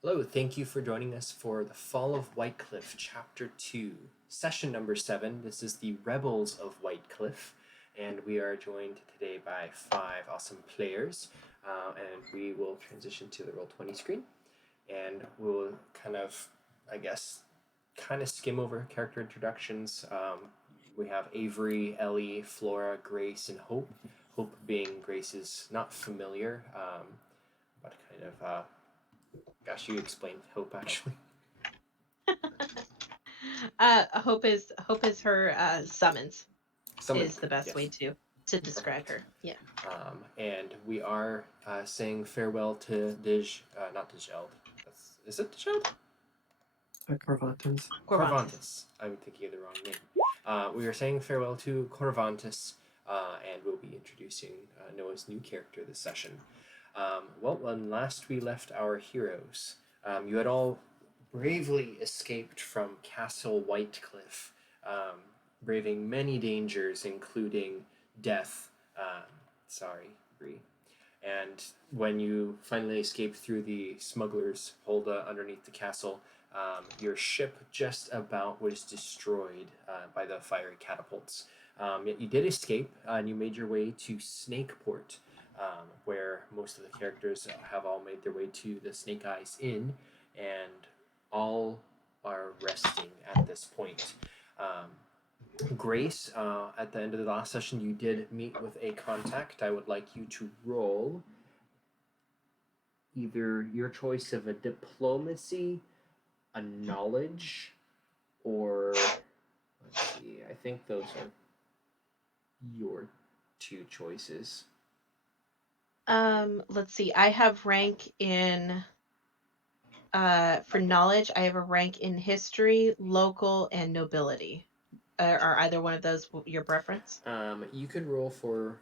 Hello, thank you for joining us for the Fall of Whitecliff, Chapter 2, Session number 7. This is the Rebels of Whitecliff, and we are joined today by 5 awesome players, and we will transition to the Roll20 screen, and we'll kind of skim over character introductions. We have Averi, Elly, Flora, Grace, and Hope. Hope being Grace's not familiar, but kind of gosh, you explained Hope actually. Hope is her summons. Summon, is the best yes. way to describe Perfect. her. Yeah. And we are saying farewell to not Dijeld. Is it Dijeld? Corvantes. Corvantes. I'm thinking of the wrong name. We are saying farewell to Corvantes, and we'll be introducing Noah's new character this session. When last we left our heroes, you had all bravely escaped from Castle Whitecliff, braving many dangers, including death. Sorry, Bree. And when you finally escaped through the smuggler's hold underneath the castle, your ship just about was destroyed by the fiery catapults. Yet you did escape, and you made your way to Snakeport, where most of the characters have all made their way to the Snake Eyes Inn, and all are resting at this point. Grace, at the end of the last session, you did meet with a contact. I would like you to roll either your choice of a diplomacy, a knowledge, or let's see, I think those are your two choices. Let's see. I have rank in for knowledge, I have a rank in history, local, and nobility. Are either one of those your preference? You could roll for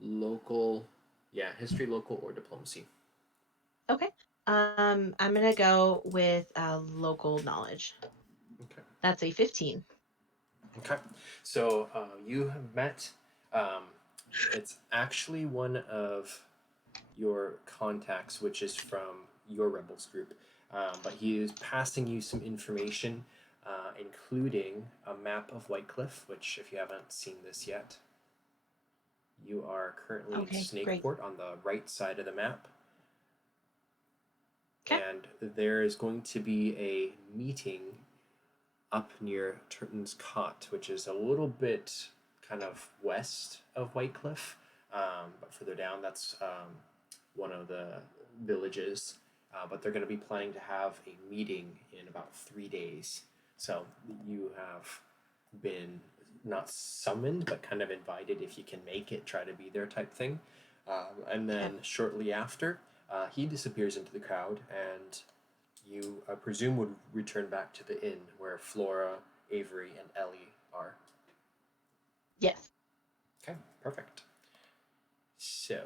local, history, local, or diplomacy. Okay. I'm gonna go with local knowledge. Okay. That's a 15. Okay. So you have met. It's actually one of your contacts, which is from your Rebels group. But he is passing you some information, including a map of Whitecliff, which, if you haven't seen this yet, you are currently in Snakeport great. on the right side of the map. Okay. And there is going to be a meeting up near Turton's Cot, which is a little bit kind of west of Whitecliff, but further down, that's one of the villages. But they're going to be planning to have a meeting in about 3 days. So you have been not summoned, but kind of invited if you can make it, try to be there type thing. And then shortly after, he disappears into the crowd, and you, I presume, would return back to the inn where Flora, Averi, and Elly are. Yes. Okay, perfect. So,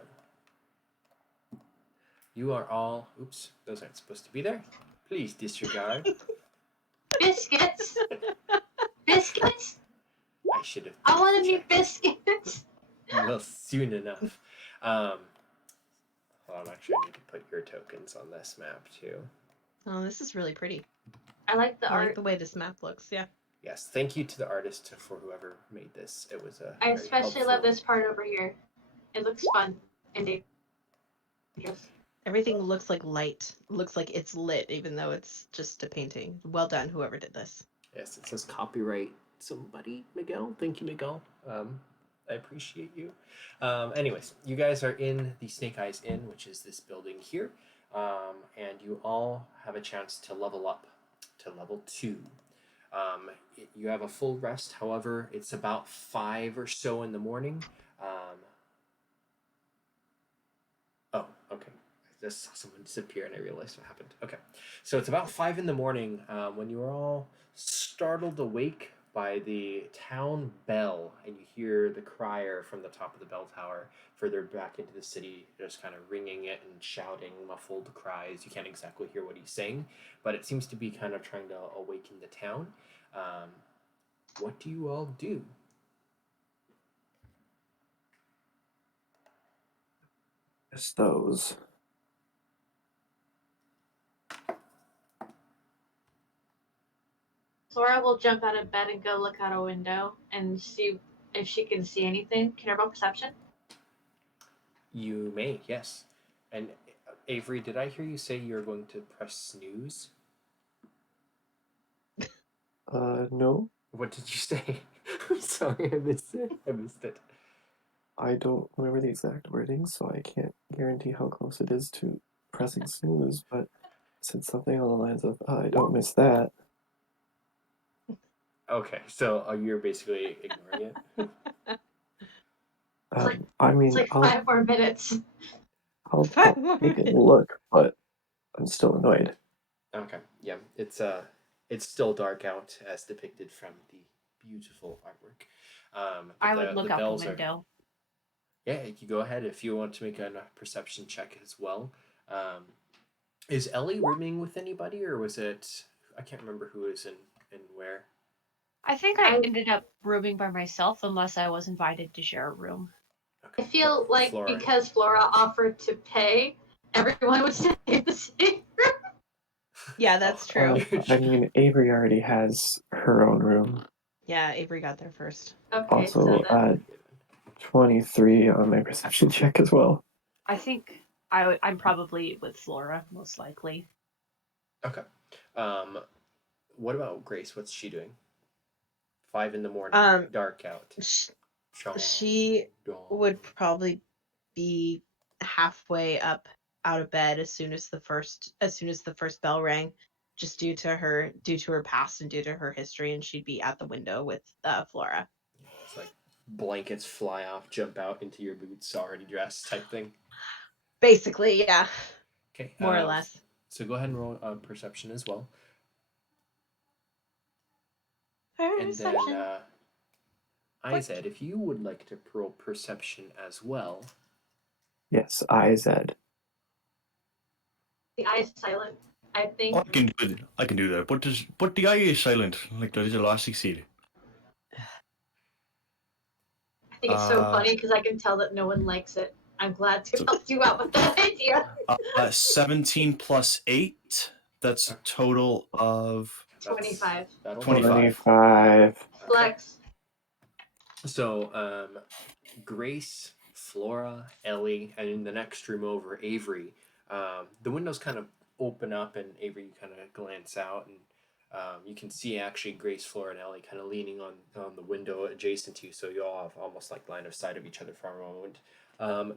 you are all. Oops, those aren't supposed to be there. Please disregard. Biscuits! Biscuits! I should have. I want to be biscuits! Well, soon enough. Hold on, actually, I need to put your tokens on this map too. Oh, this is really pretty. I like the I art. like the way this map looks. Yeah. Yes, thank you to the artist for whoever made this. It was a. I especially love this part over here. It looks fun and dangerous. Everything looks like light. Looks like it's lit, even though it's just a painting. Well done, whoever did this. Yes, it says copyright somebody, Miguel. Thank you, Miguel. I appreciate you. Anyways, you guys are in the Snake Eyes Inn, which is this building here, and you all have a chance to level up to level 2. You have a full rest. However, it's about 5 or so in the morning. Oh, okay. I just saw someone disappear and I realized what happened. Okay. So it's about 5 in the morning when you are all startled awake by the town bell, and you hear the crier from the top of the bell tower further back into the city, just kind of ringing it and shouting muffled cries. You can't exactly hear what he's saying, but it seems to be kind of trying to awaken the town. What do you all do? It's those. Flora will jump out of bed and go look out a window and see if she can see anything. Can I roll perception? You may, yes. And Avery, did I hear you say you're going to press snooze? No, What did you say? I'm sorry, I missed it. I don't remember the exact wording, so I can't guarantee how close it is to pressing snooze, but said something on the lines of, I don't miss that. Okay, so you're basically ignoring it. I mean, It's like I'll 5 more minutes. take a look, but I'm still annoyed. Okay, yeah, it's still dark out as depicted from the beautiful artwork. But I would look out the bells window. Yeah, you go ahead if you want to make a perception check as well. Is Elly rooming with anybody, or was it? I can't remember who is in where. I think I ended up rooming by myself unless I was invited to share a room. Okay. I feel like Flora. because Flora offered to pay, everyone would stay in the same room. Yeah, that's true. I mean, Avery already has her own room. Yeah, Avery got there first. Okay, Also, so then 23 on my perception check as well. I think I'm probably with Flora, most likely. Okay. What about Grace? What's she doing? 5 in the morning, dark out. She would probably be halfway up out of bed as soon as the first bell rang, just due to her past and due to her history, and she'd be at the window with Flora. It's like blankets fly off, jump out into your boots, already dressed type thing. Basically, yeah. Okay. More or less. So go ahead and roll perception as well. Perception. And then iZedd, if you would like to roll perception as well. Yes, iZedd. the eye is silent. I think I can do that. But the eye is silent. Like that is a last succeed. I think it's so funny because I can tell that no one likes it. I'm glad to help you out with that idea. 17 plus 8. That's a total of 25. 25. Flex. So, Grace, Flora, Elly, and in the next room over, Avery. The windows kind of open up, and Avery, you kind of glance out, and you can see actually Grace, Flora, and Elly kind of leaning on the window adjacent to you, so you all have almost like line of sight of each other for a moment.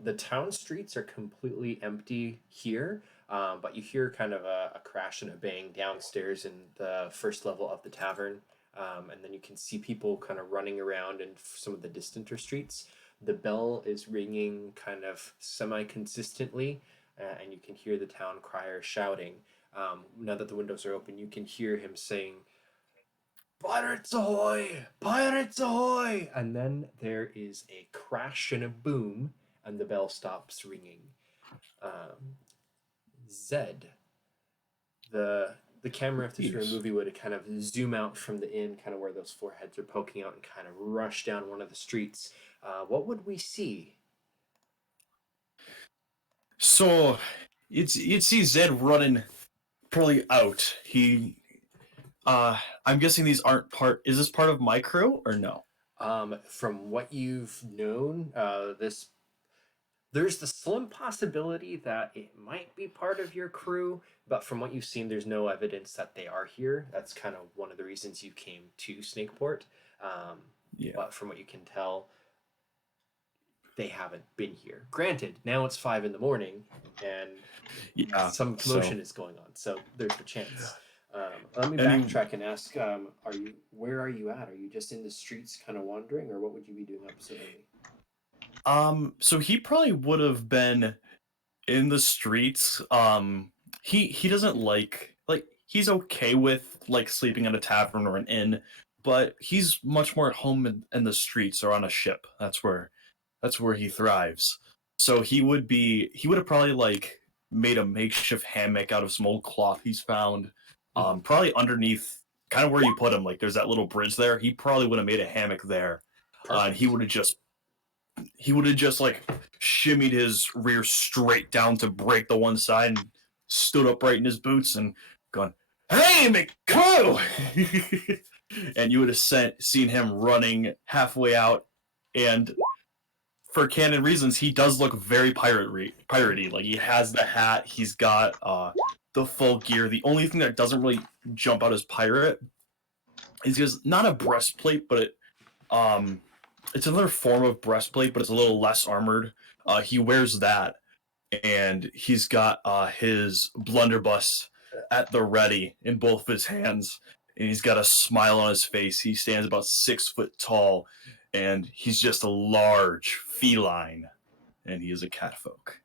The town streets are completely empty here, but you hear kind of a crash and a bang downstairs in the first level of the tavern. And then you can see people kind of running around in some of the distanter streets. The bell is ringing kind of semi-consistently, and you can hear the town crier shouting. Now that the windows are open, you can hear him saying, "Pirates ahoy! Pirates ahoy!" And then there is a crash and a boom, and the bell stops ringing. Zedd, the camera, if this were a movie, would kind of zoom out from the inn, kind of where those four heads are poking out, and kind of rush down one of the streets. What would we see? So you'd see Zedd running probably out. I'm guessing these aren't is this part of my crew or no? From what you've known, there's the slim possibility that it might be part of your crew, but from what you've seen, there's no evidence that they are here. That's kind of one of the reasons you came to Snakeport. But from what you can tell, they haven't been here. Granted, now it's 5 a.m. and some commotion is going on, so there's the chance. Let me backtrack and ask: where are you at? Are you just in the streets, kind of wandering, or what would you be doing up so early? So he probably would have been in the streets. He doesn't like he's okay with like sleeping at a tavern or an inn, but he's much more at home in the streets or on a ship. That's where he thrives. So he would have probably like made a makeshift hammock out of some old cloth he's found. Probably underneath kind of where you put him, like there's that little bridge there. He probably would have made a hammock there. And he would have just like shimmied his rear straight down to break the one side and stood upright in his boots and gone, "Hey, McCrew!" and you would have seen him running halfway out. And for canon reasons, he does look very piratey. Like, he has the hat, he's got the full gear. The only thing that doesn't really jump out as pirate is because not a breastplate, but it's another form of breastplate, but it's a little less armored. He wears that, and he's got his blunderbuss at the ready in both of his hands, and he's got a smile on his face. He stands about 6 foot tall, and he's just a large feline, and he is a catfolk.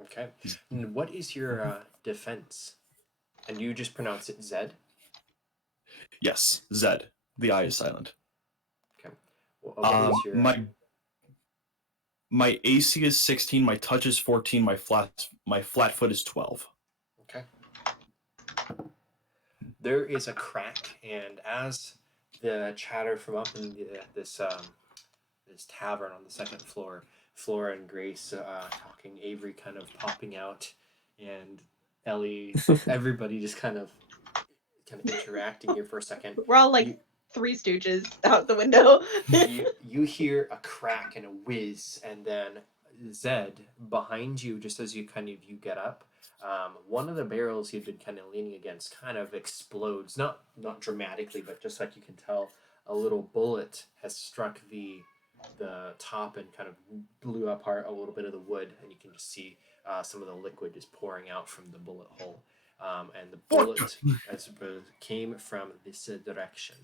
Okay. And what is your defense? And you just pronounce it Zed? Yes, Zed. The I is silent. Okay. Well, what is your... My AC is 16, my touch is 14, my flat foot is 12. Okay. There is a crack, and as the chatter from up in this tavern on the second floor, Flora and Grace talking, Averi kind of popping out, and Elly, everybody just kind of interacting here for a second. We're all like Three Stooges out the window. you hear a crack and a whiz, and then Zed behind you, just as you get up, one of the barrels you've been kind of leaning against kind of explodes, not dramatically, but just like you can tell, a little bullet has struck the top and kind of blew apart a little bit of the wood, and you can just see some of the liquid just pouring out from the bullet hole. And the bullet came from this direction.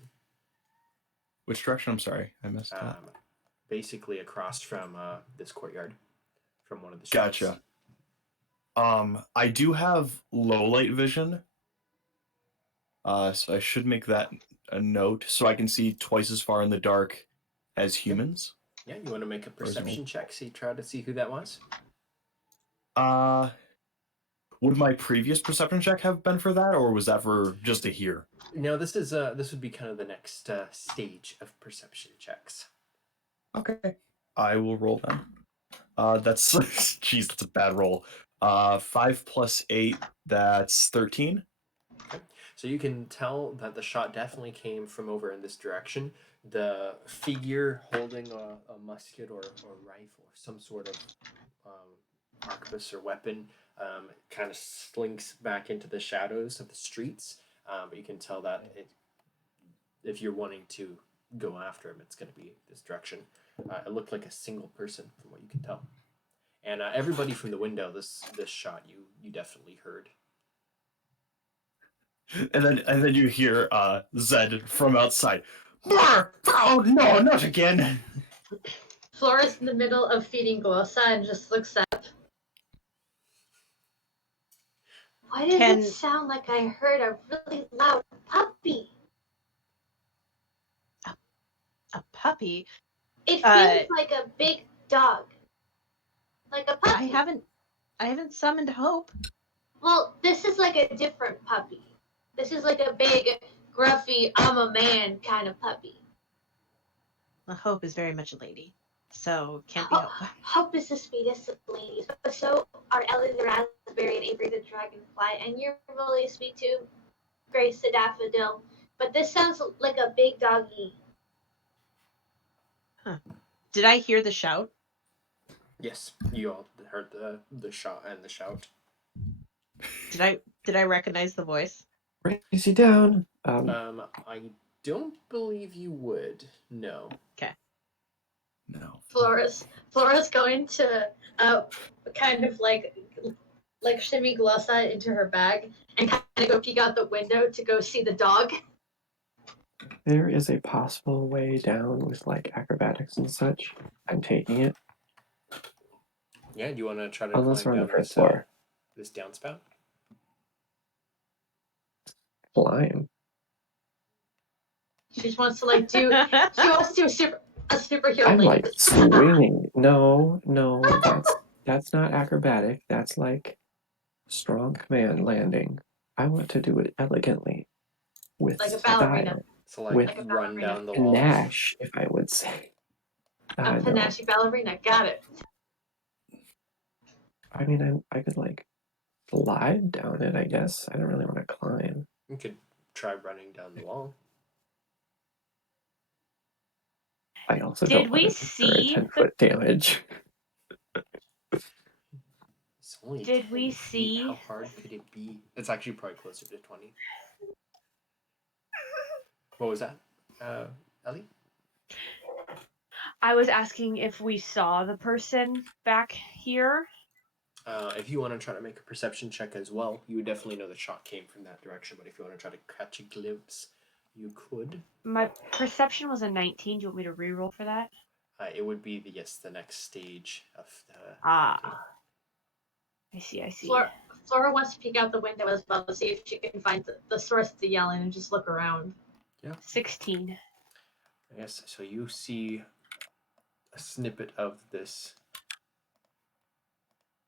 Which direction? I'm sorry, I missed that. Basically across from this courtyard, from one of the streets. Gotcha. I do have low light vision, so I should make that a note so I can see twice as far in the dark as humans. Yeah, you want to make a perception check? Try to see who that was. Would my previous perception check have been for that, or was that for just to hear? No, this would be kind of the next stage of perception checks. Okay, I will roll then. That's jeez, that's a bad roll. 5 plus 8, that's 13. Okay, so you can tell that the shot definitely came from over in this direction. The figure holding a musket or rifle or some sort of arquebus or weapon kind of slinks back into the shadows of the streets, but you can tell that if you're wanting to go after him, it's going to be this direction. It looked like a single person from what you can tell, and everybody from the window, this shot you definitely heard. And then you hear Zed from outside. Oh no, not again! Flora's in the middle of feeding Glossa and just looks up. Why does it sound like I heard a really loud puppy? A puppy? It feels like a big dog. Like a puppy. I haven't summoned Hope. Well, this is like a different puppy. This is like a big, gruffy, I'm a man kind of puppy. Well, Hope is very much a lady, so can't be Hope. Hope is the sweetest of ladies, but so are Elly the raspberry and Averi the dragonfly, and you're really sweet too, Grace the daffodil. But this sounds like a big doggy. Huh. Did I hear the shout? Yes, you all heard the shot and the shout. Did I recognize the voice? Raise you down. I don't believe you would. No. Okay. No. Flora's going to kind of like shimmy Glossa into her bag and kind of go peek out the window to go see the dog. There is a possible way down with like acrobatics and such. I'm taking it. Yeah, do you want to try to Unless we're climb on the down first floor. This downspout? Climb. She just wants to like do. She wants to do a superhero. I'm like swinging. No, that's not acrobatic. That's like strong command landing. I want to do it elegantly, with like a ballerina. style, So like with run down the walls. panache, if I would say. A panache ballerina. Got it. I mean, I could like slide down it. I guess I don't really want to climb. You could try running down the wall. I also Did don't we want to incur see 10-foot damage. It's only Did 10 we feet. see- How hard could it be? It's actually probably closer to 20. What was that, Elly? I was asking if we saw the person back here. If you want to try to make a perception check as well, you would definitely know the shot came from that direction. But if you want to try to catch a glimpse, you could. My perception was a 19. Do you want me to reroll for that? It would be the next stage of the. Ah. I see. Flora wants to peek out the window as well to see if she can find the source of the yelling and just look around. Yeah. 16. Yes. So you see a snippet of this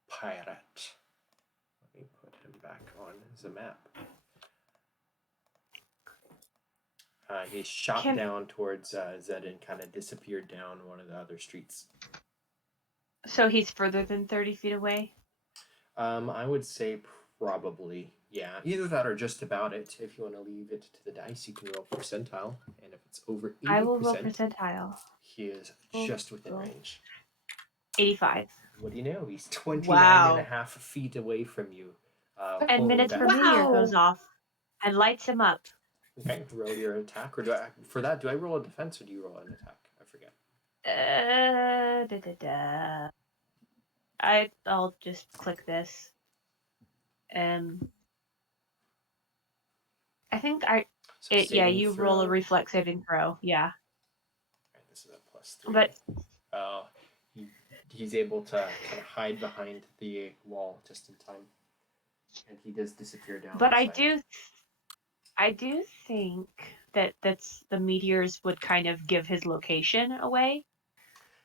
pirate. Let me put him back on the map. He shot down towards Zed and kind of disappeared down one of the other streets. So he's further than 30 feet away? I would say probably, yeah. Either that or just about it. If you want to leave it to the dice, you can roll percentile. And if it's over 80%, I will roll percentile. he is just within range. 85. What do you know? He's 29 and a half feet away from you. And minutes per meteor goes off and lights him up. Okay, roll your attack. Or do I roll a defense or do you roll an attack? I forget. I'll just click this. I think you roll a reflex saving throw. Yeah. Okay, this is a +3. But he's able to kind of hide behind the wall just in time, and he does disappear down. But I do think that's the meteors would kind of give his location away.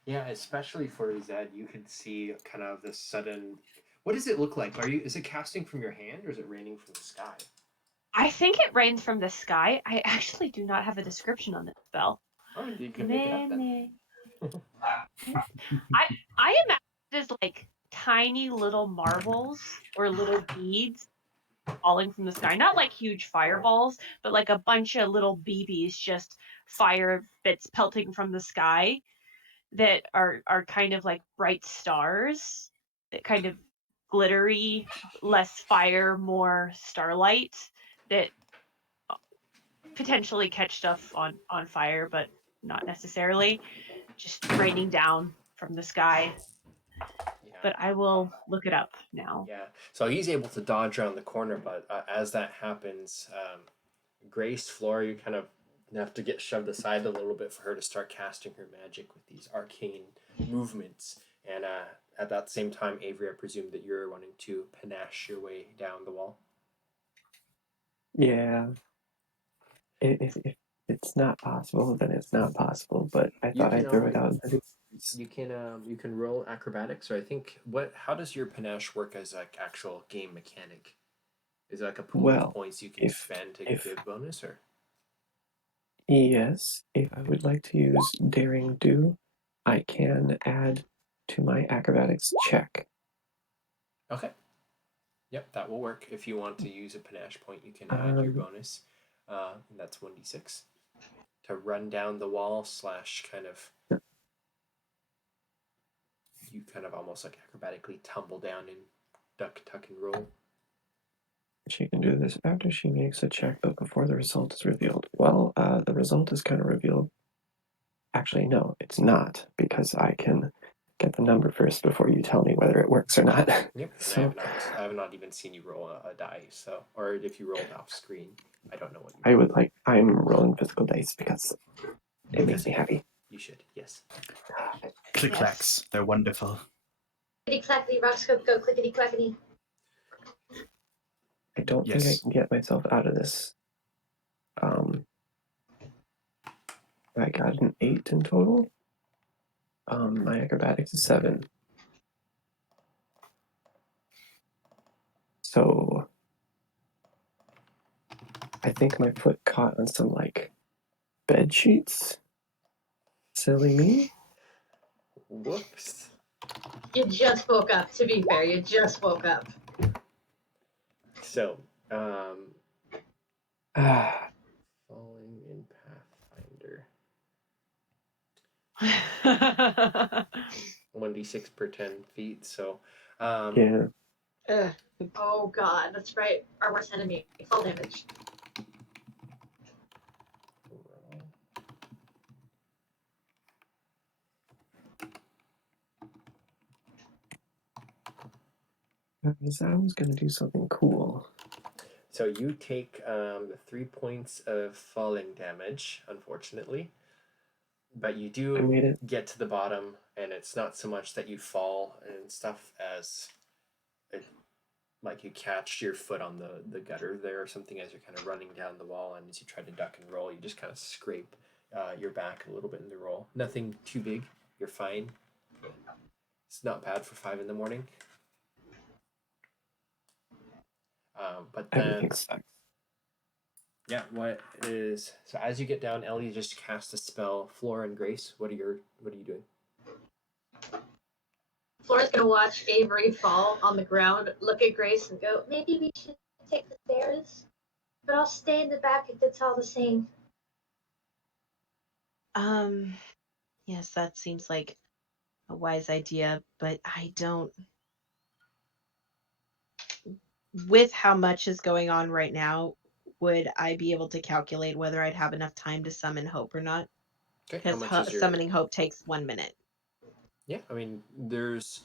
Yeah, especially for Zed, you can see kind of the sudden. What does it look like? Is it casting from your hand or is it raining from the sky? I think it rains from the sky. I actually do not have a description on this spell. Oh, you can make it up then. I imagine it as like tiny little marbles or little beads falling from the sky. Not like huge fireballs, but like a bunch of little BBs, just fire bits pelting from the sky that are kind of like bright stars that kind of glittery, less fire, more starlight, that potentially catch stuff on fire, but not necessarily. Just raining down from the sky. Yeah. But I will look it up now. Yeah. So he's able to dodge around the corner, but as that happens, Grace, Flora, you kind of have to get shoved aside a little bit for her to start casting her magic with these arcane movements. And at that same time, Averi, I presume that you're wanting to panache your way down the wall. Yeah. If it's not possible, then it's not possible. But I thought I'd throw it out. You can roll acrobatics, or I think how does your panache work as like actual game mechanic? Is it like a pool of points you can spend to give bonus, or? Yes, if I would like to use Daring Do, I can add to my acrobatics check. Okay. Yep, that will work. If you want to use a panache point, you can add your bonus. And that's 1d6 to run down the wall / kind of. You kind of almost like acrobatically tumble down and duck, tuck, and roll. She can do this after she makes a check, but before the result is revealed. Well, the result is kind of revealed. Actually, no, it's not, because I can get the number first before you tell me whether it works or not. Yep. So I have not even seen you roll a die, so, or if you rolled off screen, I don't know what you. I'm rolling physical dice because it makes me happy. You should, yes. Click clacks, they're wonderful. Clickety clackety, rockscope go clickety clackety. I don't think I can get myself out of this. I got an 8 in total. My acrobatics is 7. So I think my foot caught on some like bed sheets. Silly me. Whoops. You just woke up, to be fair, you just woke up. So, falling in Pathfinder. 1d6 per 10 feet. So, Yeah. Oh god, that's right. Our worst enemy. Full damage. I was going to do something cool. So you take the 3 points of falling damage, unfortunately. But you I made do it. get to the bottom, and it's not so much that you fall and stuff as like you catch your foot on the gutter there or something as you're kind of running down the wall, and as you try to duck and roll, you just kind of scrape your back a little bit in the roll. Nothing too big. You're fine. It's not bad for 5 in the morning. But then, Everything sucks. yeah, what is so as you get down, Elly just cast a spell. Flora and Grace, what are you doing? Flora's gonna watch Averi fall on the ground, look at Grace, and go, maybe we should take the stairs? But I'll stay in the back if it's all the same. Yes, that seems like a wise idea, but I don't. With how much is going on right now, would I be able to calculate whether I'd have enough time to summon hope or not? Okay, how much is Because summoning hope takes 1 minute. Yeah, I mean, there's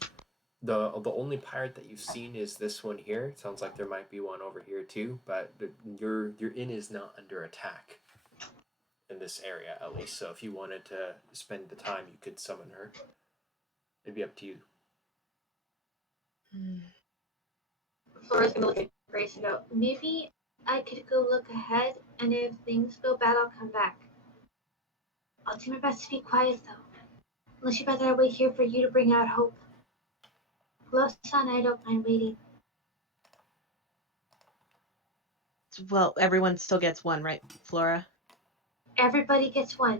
the only pirate that you've seen is this one here. It sounds like there might be one over here too, but your inn is not under attack in this area at least. So if you wanted to spend the time, you could summon her. It'd be up to you. Flora's gonna look at Grace and go, maybe I could go look ahead, and if things go bad, I'll come back. I'll do my best to be quiet, though. Unless you'd rather I wait here for you to bring out hope. Hello, son, I don't mind waiting. Well, everyone still gets 1, right, Flora? Everybody gets 1.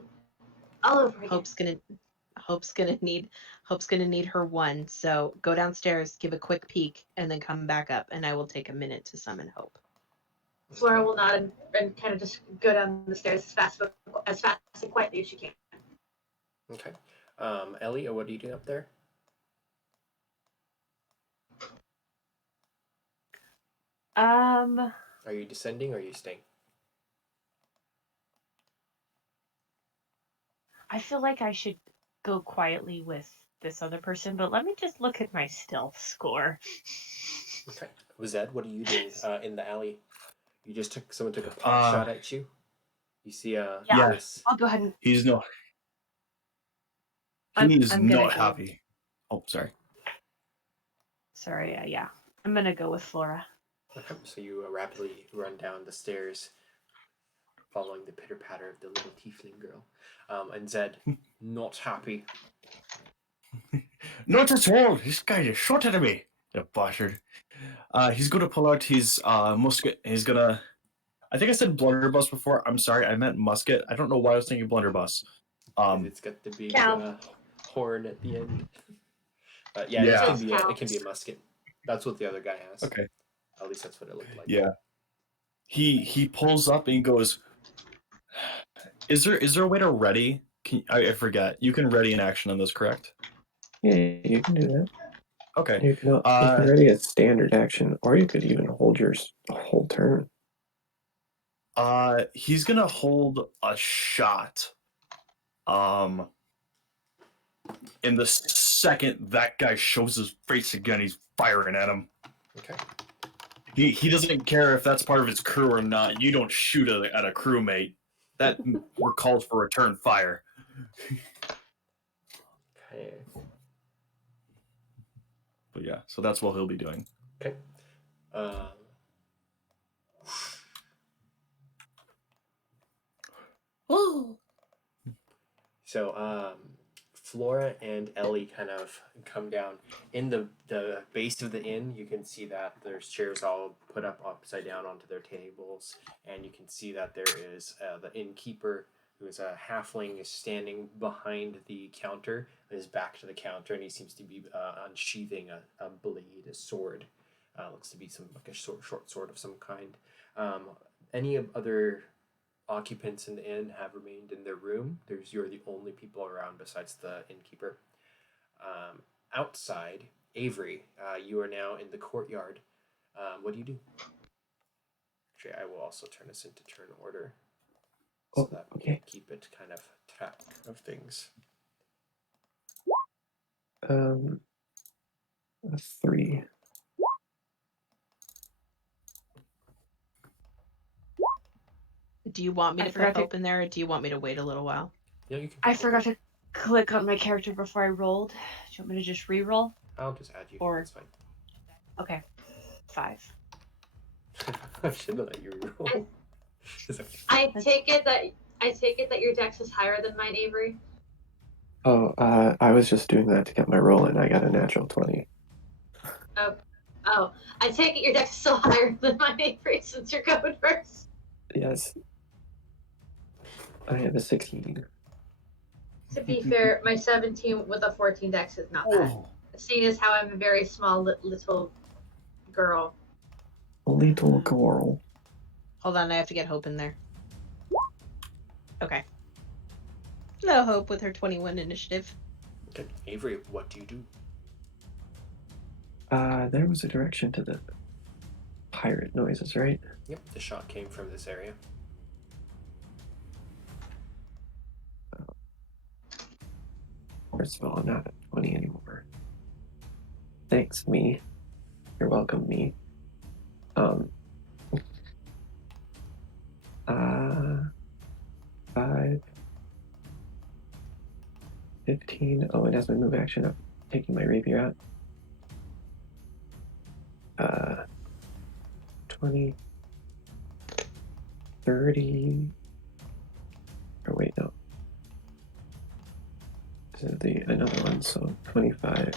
All over again. Hope's gonna need her 1. So go downstairs, give a quick peek, and then come back up, and I will take a minute to summon Hope. Flora will nod and kind of just go down the stairs as fast and quietly as she can. Okay. Elly, what are you doing up there? Are you descending or are you staying? I feel like I should go quietly with this other person, but let me just look at my stealth score. Okay. Zedd, what are you doing in the alley? You just someone took a pot shot at you. You see Yeah. this. I'll go ahead and He's not happy. Oh, sorry. Sorry, yeah. I'm gonna go with Flora. Okay, so you rapidly run down the stairs, following the pitter-patter of the little tiefling girl. And Zedd, not happy. Not at all. This guy just shot at me. The bastard. He's gonna pull out his musket. He's gonna. I think I said blunderbuss before. I'm sorry, I meant musket. I don't know why I was thinking blunderbuss. It's got the big Count. horn at the end. But yeah, Yeah. it can be a musket. That's what the other guy has. Okay. At least that's what it looked like. Yeah. He pulls up and goes. Is there a way to ready? I forget. You can ready an action on this, correct? Yeah, you can do that. Okay. You can ready a standard action, or you could even hold your whole turn. He's gonna hold a shot. In the second that guy shows his face again, he's firing at him. Okay. He doesn't care if that's part of his crew or not. You don't shoot at a crewmate. That calls for return fire. Okay. But yeah, so that's what he'll be doing. Okay. So Flora and Elly kind of come down. In the base of the inn, you can see that there's chairs all put up upside down onto their tables, and you can see that there is the innkeeper, who is a halfling, is standing behind the counter, his back to the counter, and he seems to be unsheathing a blade, a sword. Looks to be some like a short sword of some kind. Any other occupants in the inn have remained in their room. You're the only people around besides the innkeeper. Outside, Averi, you are now in the courtyard. What do you do? Actually, I will also turn this into turn order so that we can keep it kind of track of things. A 3. Do you want me to put hope in there, or do you want me to wait a little while? Yeah, you can. I forgot to click on my character before I rolled. Do you want me to just re-roll? I'll just add you. Or That's fine. Okay. 5. I should have let you re-roll. I take it that your dex is higher than mine, Averi. Oh, I was just doing that to get my roll in. I got a natural 20. Oh, I take it your dex is still higher than mine, Averi, since you're going first. Yes. I have a 16. To be fair, my 17 with a 14 dex is not bad. Seeing as how I'm a very small little girl. Little girl. Hold on, I have to get Hope in there. Okay. Hello, Hope, with her 21 initiative. Okay, Averi, what do you do? There was a direction to the pirate noises, right? Yep, the shot came from this area. First of all, I'm not at 20 anymore. Thanks, me. You're welcome, me. 5, 15. Oh, and as my move action, I'm taking my rapier out. 20, 30. Oh wait, no. This is another one, so 25.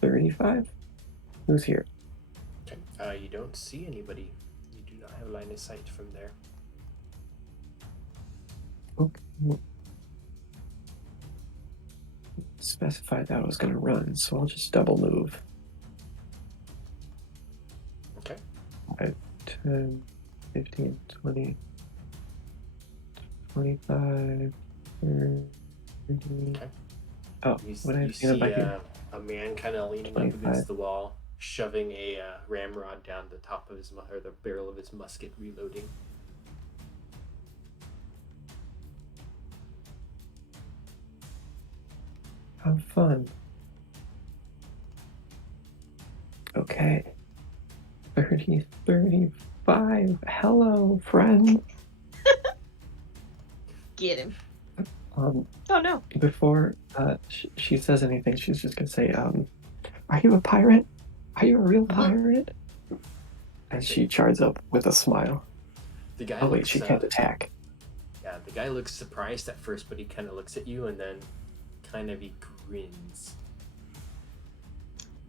35? Who's here? Okay. You don't see anybody. You do not have line of sight from there. Okay. Specified that I was going to run, so I'll just double move. Okay. 5, 10, 15, 20, 25, 30. Okay. Oh, what you see a man kind of leaning 25. Up against the wall, shoving a ramrod down the top of the barrel of his musket, reloading. Have fun. Okay. 30, 35. Hello, friend. Get him. Oh no. Before she says anything, she's just gonna say, are you a pirate? Are you a real pirate? As she charges up with a smile. The guy oh wait, she can't attack. Yeah, the guy looks surprised at first, but he kind of looks at you and then kind of he grins.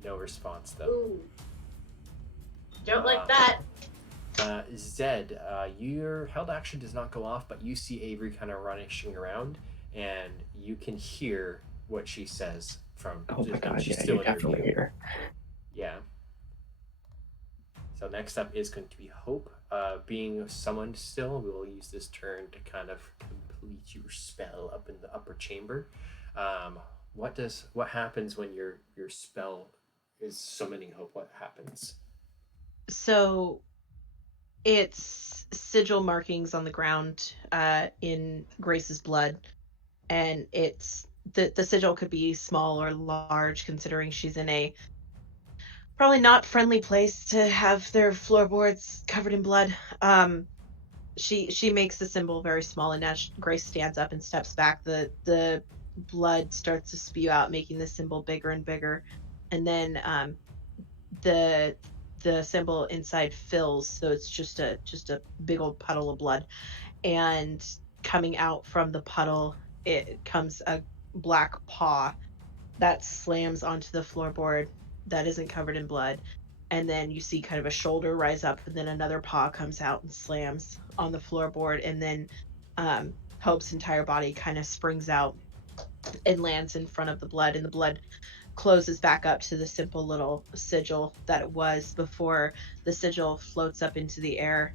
No response though. Ooh. Don't like that. Zedd, your held action does not go off, but you see Averi kind of rushing around, and you can hear what she says from. Oh my god! She's Yeah, still you definitely hear. Yeah. So next up is going to be Hope. Being summoned still, we will use this turn to kind of complete your spell up in the upper chamber. What happens when your spell is summoning Hope? What happens? So it's sigil markings on the ground in Grace's blood, and it's the sigil could be small or large, considering she's in a probably not friendly place to have their floorboards covered in blood. She makes the symbol very small, and as Grace stands up and steps back, the blood starts to spew out, making the symbol bigger and bigger, and then the symbol inside fills, so it's just a big old puddle of blood, and coming out from the puddle, it comes a black paw that slams onto the floorboard that isn't covered in blood, and then you see kind of a shoulder rise up, and then another paw comes out and slams on the floorboard, and then Hope's entire body kind of springs out and lands in front of the blood, and the blood closes back up to the simple little sigil that it was before the sigil floats up into the air.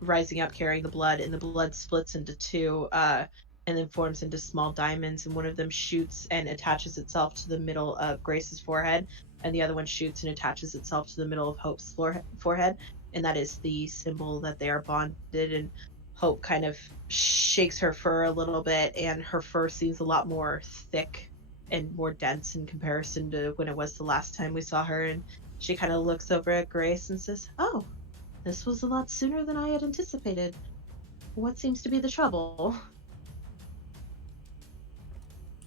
rising up, carrying the blood, and the blood splits into two, and then forms into small diamonds, and one of them shoots and attaches itself to the middle of Grace's forehead, and the other one shoots and attaches itself to the middle of Hope's forehead, and that is the symbol that they are bonded. And Hope kind of shakes her fur a little bit, and her fur seems a lot more thick and more dense in comparison to when it was the last time we saw her. And she kind of looks over at Grace and says, "Oh, this was a lot sooner than I had anticipated. What seems to be the trouble?"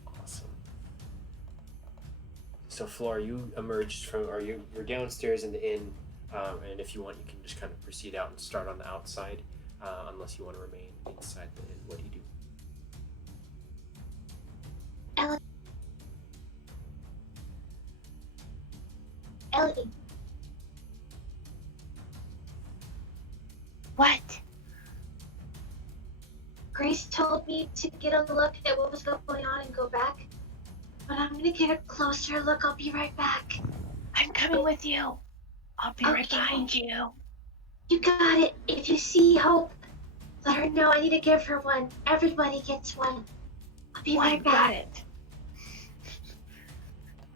Awesome. So Flora, you emerged from, or you're downstairs in the inn, and if you want, you can just kind of proceed out and start on the outside, unless you want to remain inside the inn. What do you do? Elly, What? Grace told me to get a look at what was going on and go back. But I'm gonna get a closer look. I'll be right back. I'm coming with you. I'll be right Okay. behind you. You got it. If you see Hope, let her know I need to give her one. Everybody gets one. I'll be right Got back. it.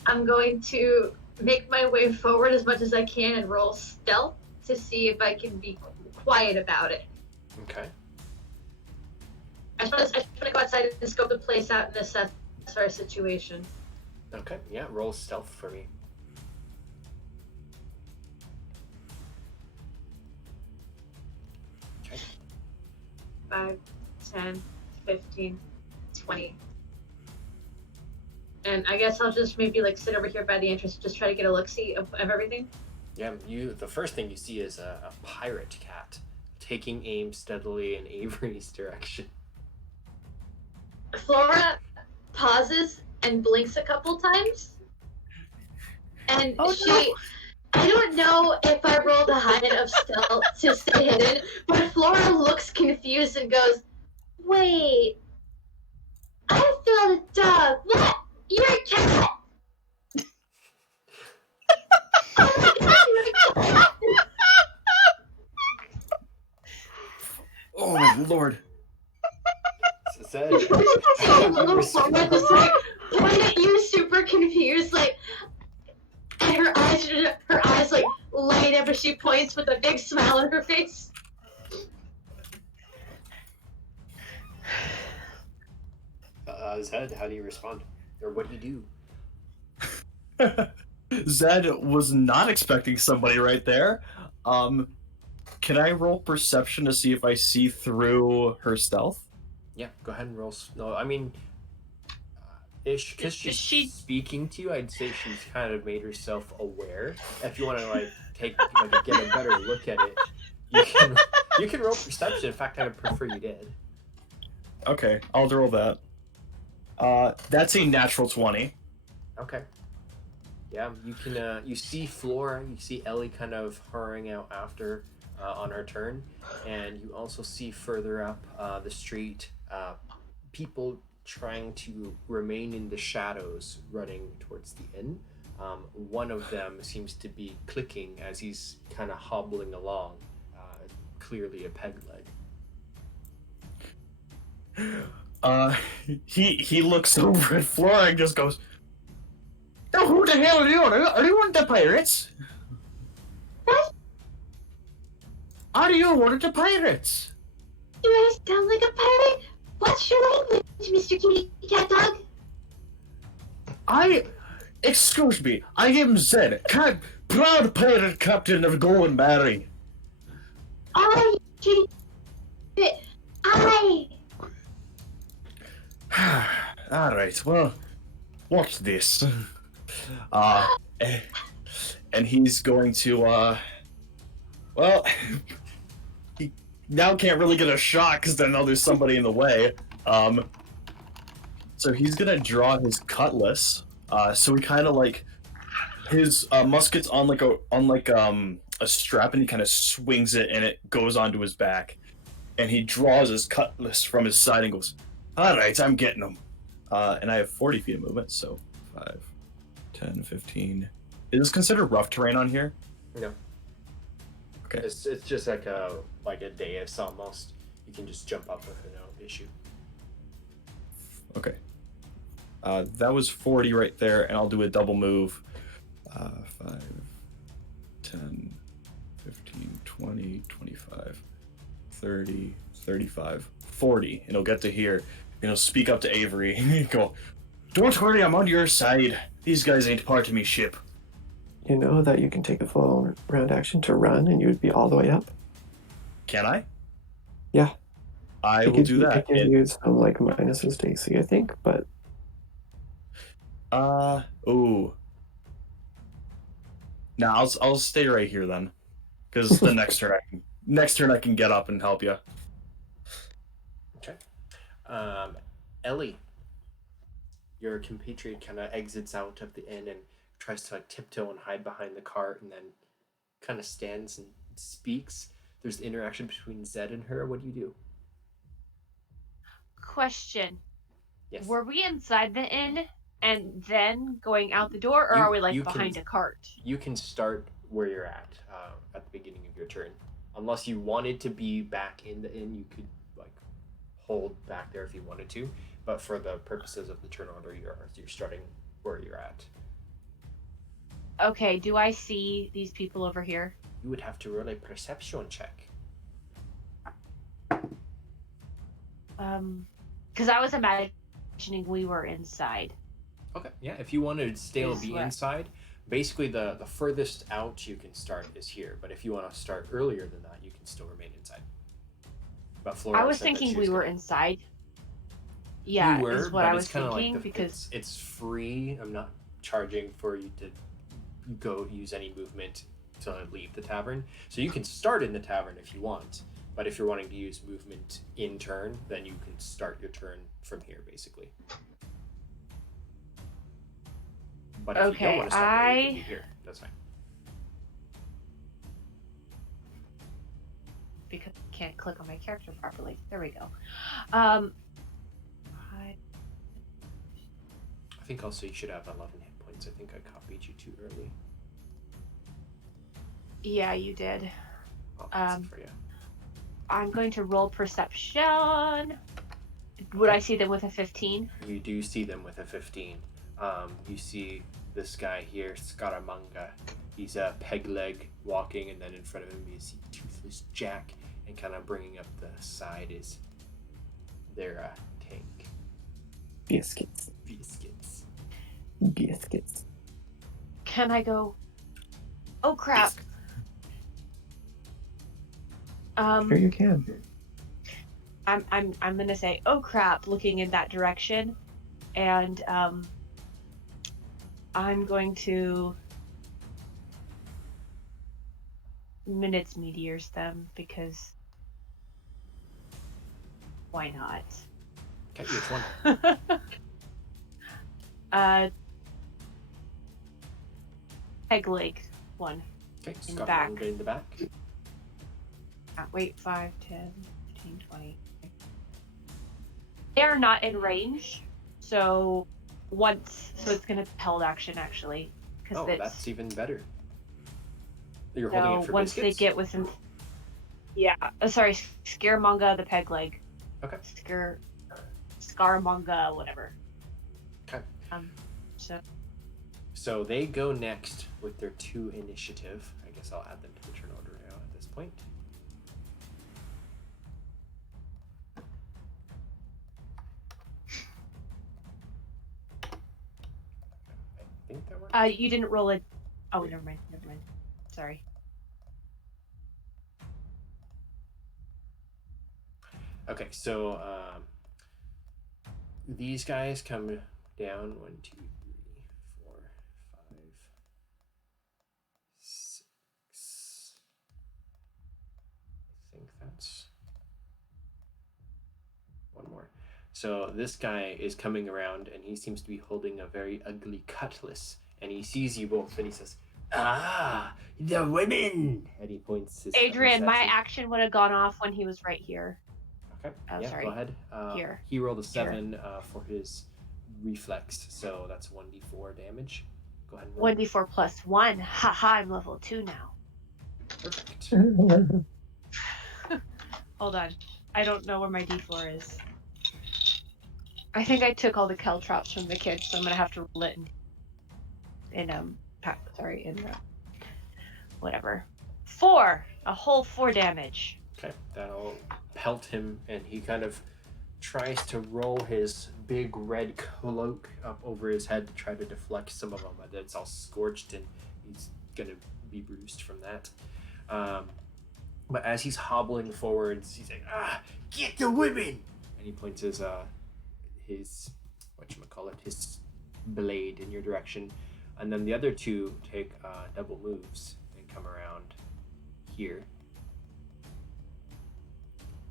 I'm going to make my way forward as much as I can and roll stealth to see if I can be quiet about it. Okay. I just want to go outside and scope the place out and assess our situation. Okay. Yeah. Roll stealth for me. Okay. 5, 10, 15, 20. And I guess I'll just maybe like sit over here by the entrance and just try to get a look-see of everything. Yeah. The first thing you see is a pirate cat taking aim steadily in Averi's direction. Flora pauses and blinks a couple times. And Oh, she... no. I don't know if I rolled a high enough stealth to stay hidden, but Flora looks confused and goes, "Wait, I felt a dog. What? You're a cat!" Oh my god, you're a cat! Oh my lord. Zedd, So little Flora just like pointed at you, super confused, like, and her eyes like light up as she points with a big smile on her face. Zedd, how do you respond? Or what do you do? Zedd was not expecting somebody right there. Can I roll perception to see if I see through her stealth? Yeah, go ahead and roll. No, I mean, because she's speaking to you, I'd say she's kind of made herself aware. If you want to get a better look at it, you can roll perception. In fact, I would prefer you did. Okay, I'll roll that. That's a natural 20. Okay. Yeah, you can. You see Flora, you see Elly kind of hurrying out after on her turn, and you also see further up the street people trying to remain in the shadows, running towards the inn. One of them seems to be clicking as he's kind of hobbling along, clearly a peg leg. He looks over at Flora and just goes, "Oh, who the hell are you? Are you one of the pirates?" What? Are you one of the pirates? Do I sound like a pirate? What's your language, Mr. Kitty Cat Dog? Excuse me, I am Zedd, proud pirate captain of Golden Barry. I, Kitty. I. Alright, well, watch this. And he's going to, well, he now can't really get a shot because then there's somebody in the way. So he's gonna draw his cutlass. So he kind of like, his musket's on a strap, and he kind of swings it, and it goes onto his back. And he draws his cutlass from his side and goes, "Alright, I'm getting him." And I have 40 feet of movement, so 5, 10, 15. Is this considered rough terrain on here? No. Okay. It's just like a dais almost. You can just jump up with no issue. Okay. That was 40 right there, and I'll do a double move. 5, 10, 15, 20, 25, 30, 35, 40. And he'll get to here. And he'll speak up to Averi and go, "Don't worry, I'm on your side. These guys ain't part of me ship." You know that you can take a full round action to run and you would be all the way up? Can I? Yeah. I will do that. It gives you some like minuses to AC, I think, but ooh. Nah, I'll stay right here then. Because the next turn I can get up and help you. Okay. Elly, your compatriot kind of exits out of the inn and tries to like tiptoe and hide behind the cart, and then kind of stands and speaks. There's the interaction between Zedd and her. What do you do? Question. Yes. Were we inside the inn and then going out the door, or are we like behind a cart? You can start where you're at the beginning of your turn. Unless you wanted to be back in the inn, you could like hold back there if you wanted to. But for the purposes of the turn order, you're starting where you're at. Okay, do I see these people over here? You would have to roll a perception check. Because I was imagining we were inside. Okay, yeah. If you wanted to stay and be inside, basically the furthest out you can start is here. But if you want to start earlier than that, you can still remain inside. But Flora, I was thinking we were inside. Yeah, you were, is what I was thinking like because it's free. I'm not charging for you to go use any movement to leave the tavern. So you can start in the tavern if you want. But if you're wanting to use movement in turn, then you can start your turn from here, basically. But if you don't want to start there, you can be here. That's fine. Because I can't click on my character properly. There we go. I think also you should have 11 hit points. I think I copied you too early. Yeah, you did. Oh, that's it for you. I'm going to roll perception. Would I see them with a 15? You do see them with a 15. You see this guy here, Scaramanga. He's a peg leg walking, and then in front of him you see Toothless Jack, and kind of bringing up the side is their tank. Biscuits. Can I go? Oh crap! Sure you can. I'm gonna say, oh crap, looking in that direction, and I'm going to minutes meteors them because why not? Okay, which one? Peg leg one. Okay, in the back. In the back. Wait, 5, 10, 15, 20. They are not in range, so it's gonna held action actually. That's even better. You're so holding it for once biscuits? they get within, yeah. Sorry, Scaramanga the peg leg. Okay. Scaramanga, whatever. Okay. So they go next with their 2 initiative. I guess I'll add them to the turn order now at this point. I think that works. You didn't roll it. Oh, never mind. Sorry. Okay, so these guys come down 1, 2, 3, 4, 5, 6. I think that's one more. So this guy is coming around, and he seems to be holding a very ugly cutlass, and he sees you both, and he says, "Ah, the women!" And he points his Adrian, cutlass my at you. action would have gone off when he was right here. Okay. Oh, yeah, sorry. go ahead. Here. He rolled a 7 for his reflex, so that's 1d4 damage. Go ahead and roll. 1d4 plus 1. Haha, I'm level 2 now. Perfect. Hold on. I don't know where my D4 is. I think I took all the caltrops from the kids, so I'm gonna have to roll it in whatever. 4! A whole 4 damage. Okay, that'll pelt him, and he kind of tries to roll his big red cloak up over his head to try to deflect some of them, but it's all scorched, and he's gonna be bruised from that. But as he's hobbling forwards, he's like, get the women! And he points his his blade in your direction. And then the other two take double moves and come around here.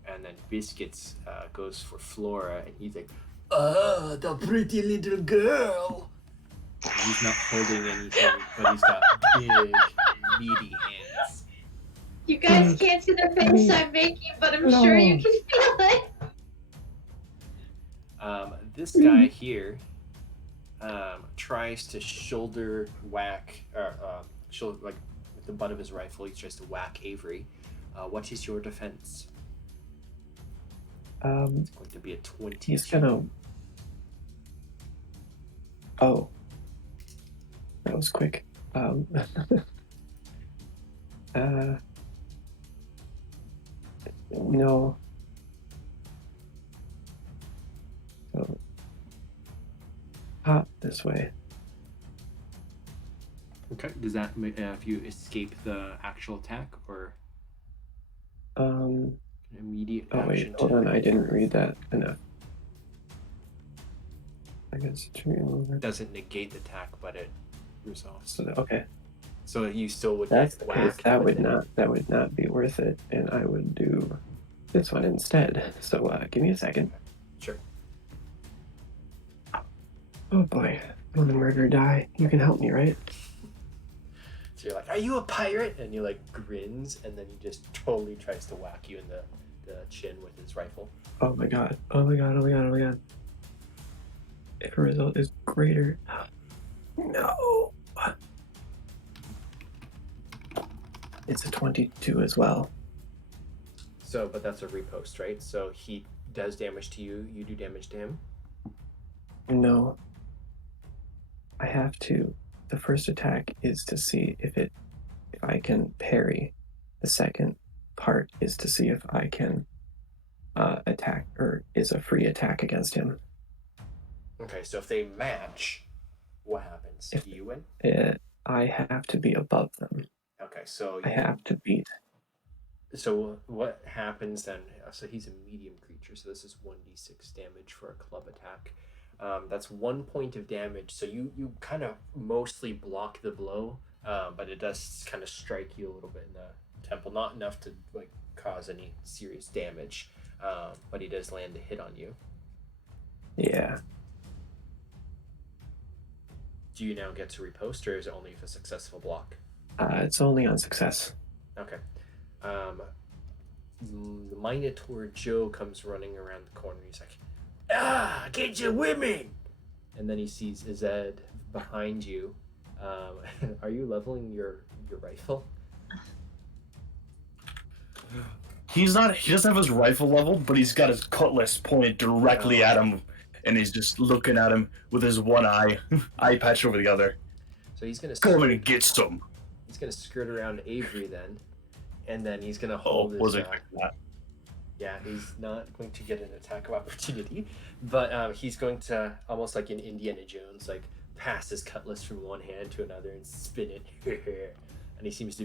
And then Biscuits goes for Flora, and he's like, the pretty little girl! And he's not holding anything, but he's got big, meaty hands. You guys can't see the face I'm making, but I'm sure you can feel it. This guy here tries to shoulder whack, with the butt of his rifle, he tries to whack Averi. What is your defense? It's going to be a 20. He's gonna. Oh, that was quick. No. So, hop this way. Okay. Does that make if you escape the actual attack or an immediate Oh action? wait, hold on. I didn't read that enough. I guess it's It doesn't negate the attack, but it resolves. so. Okay. So you still would That's get the case. whacked. That with would it. not be worth it, and I would do this one instead. So give me a second. Sure. Oh boy, when the murder die, you can help me, right? So you're like, "Are you a pirate?" And he like grins, and then he just totally tries to whack you in the chin with his rifle. Oh my god! Oh my god! Oh my god! Oh my god! If a result is greater, no. It's a 22 as well. So, but that's a repost, right? So he does damage to you. You do damage to him. No. I have to. The first attack is to see if I can parry. The second part is to see if I can attack, or is a free attack against him. Okay, so if they match, what happens? Do you win? I have to be above them. Okay, so I have to beat. So what happens then? So he's a medium creature, so this is 1d6 damage for a club attack. That's 1 point of damage. So you kind of mostly block the blow, but it does kind of strike you a little bit in the temple. Not enough to like cause any serious damage, but he does land a hit on you. Yeah. Do you now get to repost, or is it only if a successful block? It's only on success. Okay. The Minotaur Joe comes running around the corner. He's like, get your women! And then he sees iZedd behind you. Are you leveling your rifle? He doesn't have his rifle leveled, but he's got his cutlass pointed directly at him, and he's just looking at him with his one eye patch over the other. So he's gonna Come and get some. He's gonna skirt around Averi then, and then he's gonna hold his. Wasn't expecting that. Yeah, he's not going to get an attack of opportunity, but he's going to, almost like in Indiana Jones, like pass his cutlass from one hand to another and spin it. And he seems to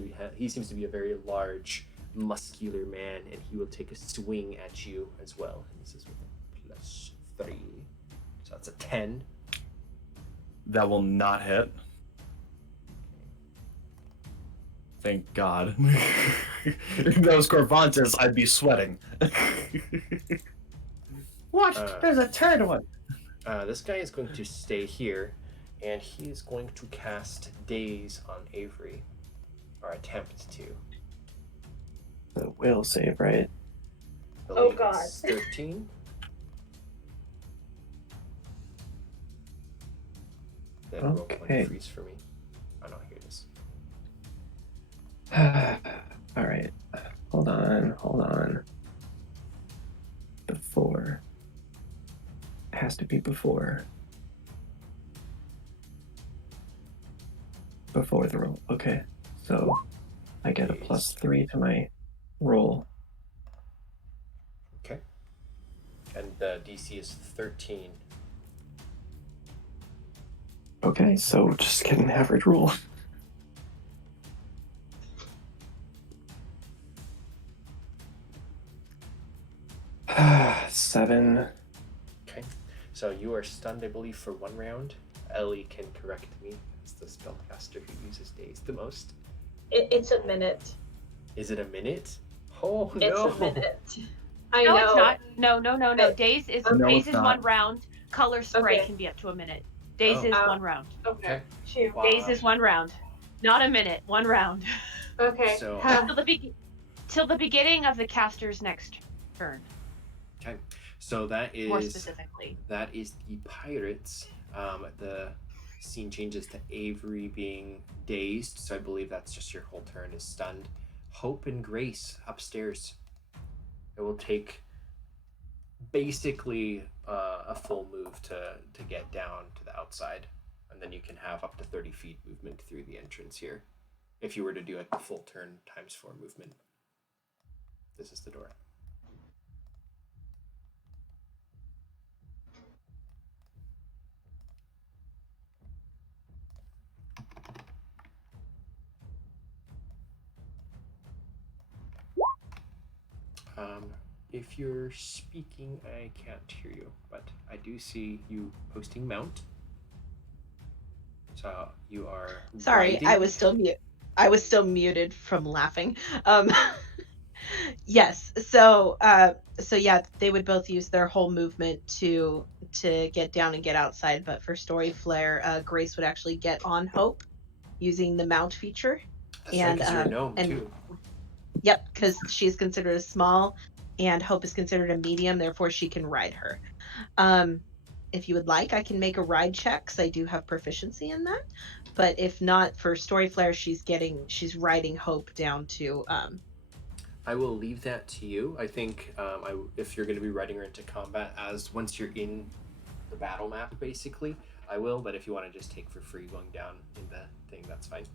be a very large, muscular man, and he will take a swing at you as well. And this is with a +3, so that's a 10. That will not hit. Thank God. If that was Corvantes, I'd be sweating. What? There's a third one. This guy is going to stay here, and he is going to cast Daze on Averi, or attempt to. The will save, right? Oh, God. 13. Then roll one Okay. freeze for me. Oh no, here it is. be before the roll. Okay, so I get a +3 to my roll. Okay. And the DC is 13. Okay, so just get an average roll. Seven. Okay. So you are stunned, I believe, for 1 round. Elly can correct me as the spellcaster who uses daze the most. It's a minute. Is it a minute? Oh, It's no. a minute. I No, know. it's not. No. But- Daze is No, daze it's is not. 1 round. Color spray Okay. can be up to a minute. Daze is 1 round. Okay. Shoot. Wow. Daze is 1 round. Not a minute, 1 round. Okay. So- Till the beginning of the caster's next turn, Okay. So that more is specifically. the pirates. The scene changes to Averi being dazed, so I believe that's just your whole turn is stunned. Hope and Grace upstairs. It will take basically a full move to get down to the outside, and then you can have up to 30 feet movement through the entrance here. If you were to do like the full turn times 4 movement. This is the door. If you're speaking, I can't hear you, but I do see you posting mount. So you are Sorry, riding. I was still muted from laughing. Yes. So yeah, they would both use their whole movement to get down and get outside. But for Story Flare, Grace would actually get on Hope using the mount feature. That's right, because you're a gnome and too. Yep, because she's considered a small, and Hope is considered a medium. Therefore, she can ride her. If you would like, I can make a ride check because I do have proficiency in that. But if not, for Story Flare, she's riding Hope down to. I will leave that to you. I think if you're going to be riding her into combat, as once you're in the battle map, basically, I will. But if you want to just take for free going down in the thing, that's fine.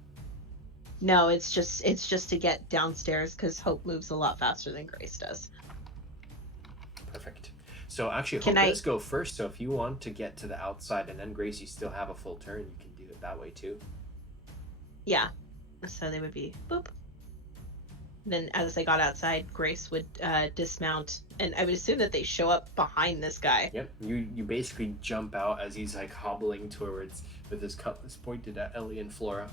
No, it's just to get downstairs because Hope moves a lot faster than Grace does. Perfect. So actually, Can Hope I- does go first. So if you want to get to the outside and then Grace, you still have a full turn. You can do it that way too. Yeah. So they would be boop. Then as they got outside, Grace would dismount, and I would assume that they show up behind this guy. Yep. You basically jump out as he's like hobbling towards with his cutlass pointed at Elly and Flora.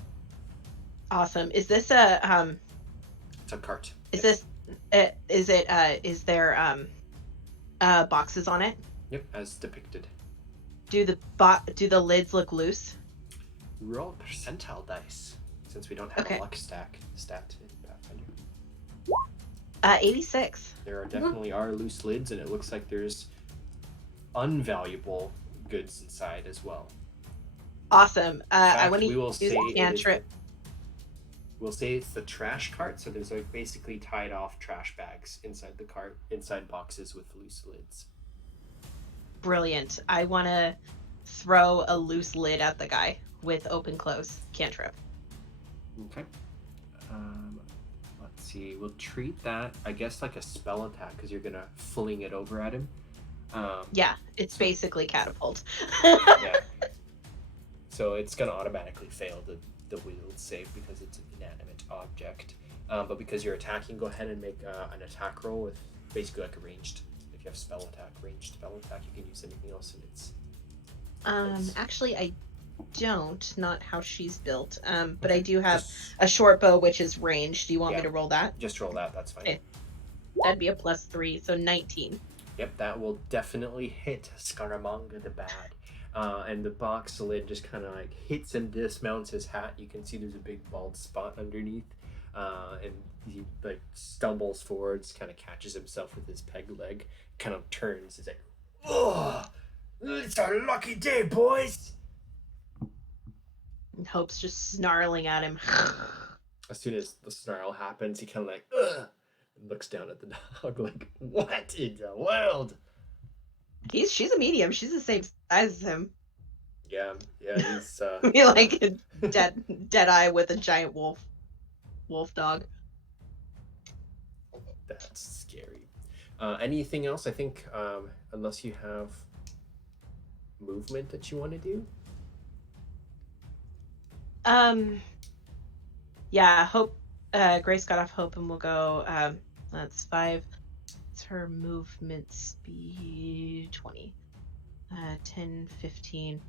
Awesome. Is this a It's a cart. Is Yes. is there boxes on it? Yep, as depicted. Do the lids look loose? Roll percentile dice, since we don't have Okay. a luck stat in Pathfinder. 86. There are definitely are loose lids, and it looks like there's unvaluable goods inside as well. Awesome. In I fact, want to we will use say the it is cantrip. We'll say it's the trash cart, so there's like basically tied off trash bags inside the cart, inside boxes with loose lids. Brilliant. I want to throw a loose lid at the guy with open close cantrip. Okay. Let's see. We'll treat that, I guess, like a spell attack because you're gonna fling it over at him. Yeah, it's basically catapult. Yeah. So it's gonna automatically fail the wield save because it's an inanimate object. But because you're attacking, go ahead and make an attack roll with basically like a ranged. If you have ranged spell attack, you can use anything else, and it's. Actually, I don't. Not how she's built. But I do have a short bow, which is ranged. Do you want me to roll that? Just roll that. That's fine. Okay. That'd be a +3, so 19. Yep, that will definitely hit Scaramanga the Bad. And the box lid just kind of like hits and dismounts his hat. You can see there's a big bald spot underneath. And he like stumbles forwards, kind of catches himself with his peg leg, kind of turns. He's like, "Oh, it's our lucky day, boys!" And Hope's just snarling at him. As soon as the snarl happens, he kind of like, "Ugh," and looks down at the dog like, "What in the world?" She's a medium. She's the same size as him. Yeah, he's Be like a dead eye with a giant wolf dog. that's scary. Anything else? I think unless you have movement that you want to do. Yeah, Hope. Grace got off Hope, and we'll go. That's 5. It's her movement speed 20. 10, 15,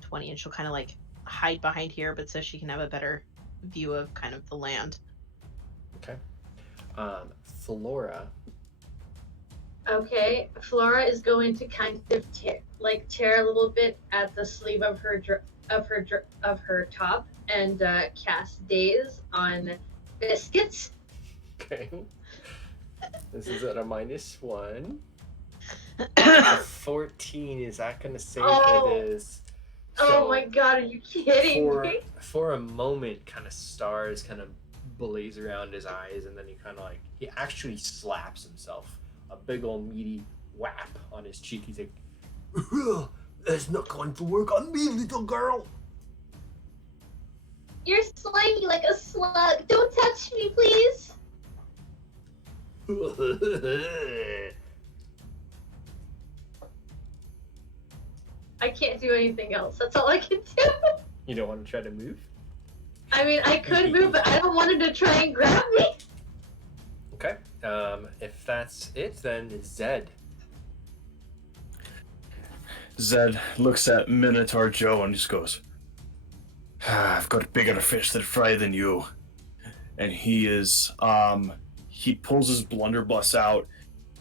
20, and she'll kind of like hide behind here, but so she can have a better view of kind of the land. Okay. Flora. Okay, Flora is going to kind of tear a little bit at the sleeve of her top and cast Daze on Biscuits. Okay. This is at a -1. 14. Is that gonna save? Oh. It is. Oh my god, are you kidding me? For a moment, kind of stars kind of blaze around his eyes, and then he actually slaps himself. A big old meaty whap on his cheek. He's like, "That's not going to work on me, little girl." You're slimy like a slug. Don't touch me, please. I can't do anything else. That's all I can do. You don't want to try to move? I mean, I could move, but I don't want him to try and grab me. Okay. If that's it, then Zedd. Zedd looks at Minotaur Joe and just goes, I've got bigger fish to fry than you. And he pulls his blunderbuss out,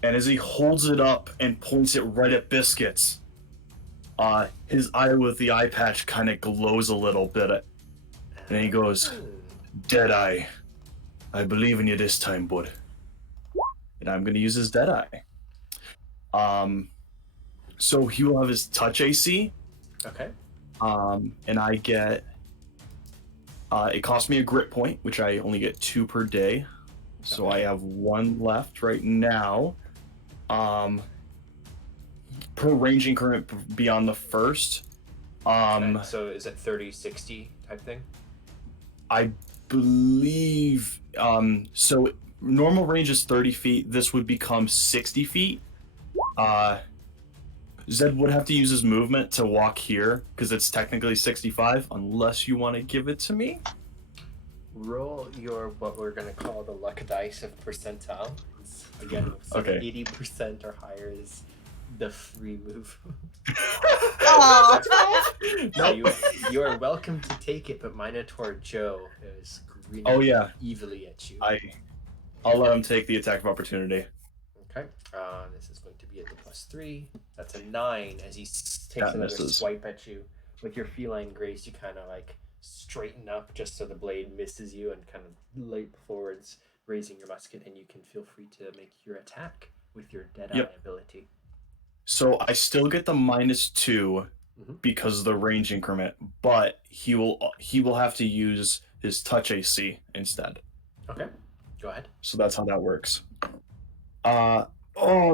and as he holds it up and points it right at Biscuits, his eye with the eye patch kind of glows a little bit. And he goes, Deadeye, I believe in you this time, bud. And I'm going to use his Deadeye. So he will have his touch AC. Okay. And I get... it costs me a grit point, which I only get 2 per day. So I have 1 left right now. Per range increment beyond the first. Okay, so is it 30-60 type thing? I believe... so normal range is 30 feet. This would become 60 feet. Zedd would have to use his movement to walk here, because it's technically 65, unless you want to give it to me. Roll your, what we're going to call the luck dice of percentile. Again, 80% or higher is the free move. No, you are welcome to take it, but Minotaur Joe is grinning evilly at you. I'll let him take the attack of opportunity. Okay. This is going to be at the +3. That's a 9 as he takes another swipe at you. With your feline grace, you kind of like straighten up just so the blade misses you and kind of leap forwards, raising your musket, and you can feel free to make your attack with your Deadeye ability. So I still get the -2 because of the range increment, but he will have to use his touch AC instead. Okay, go ahead. So that's how that works.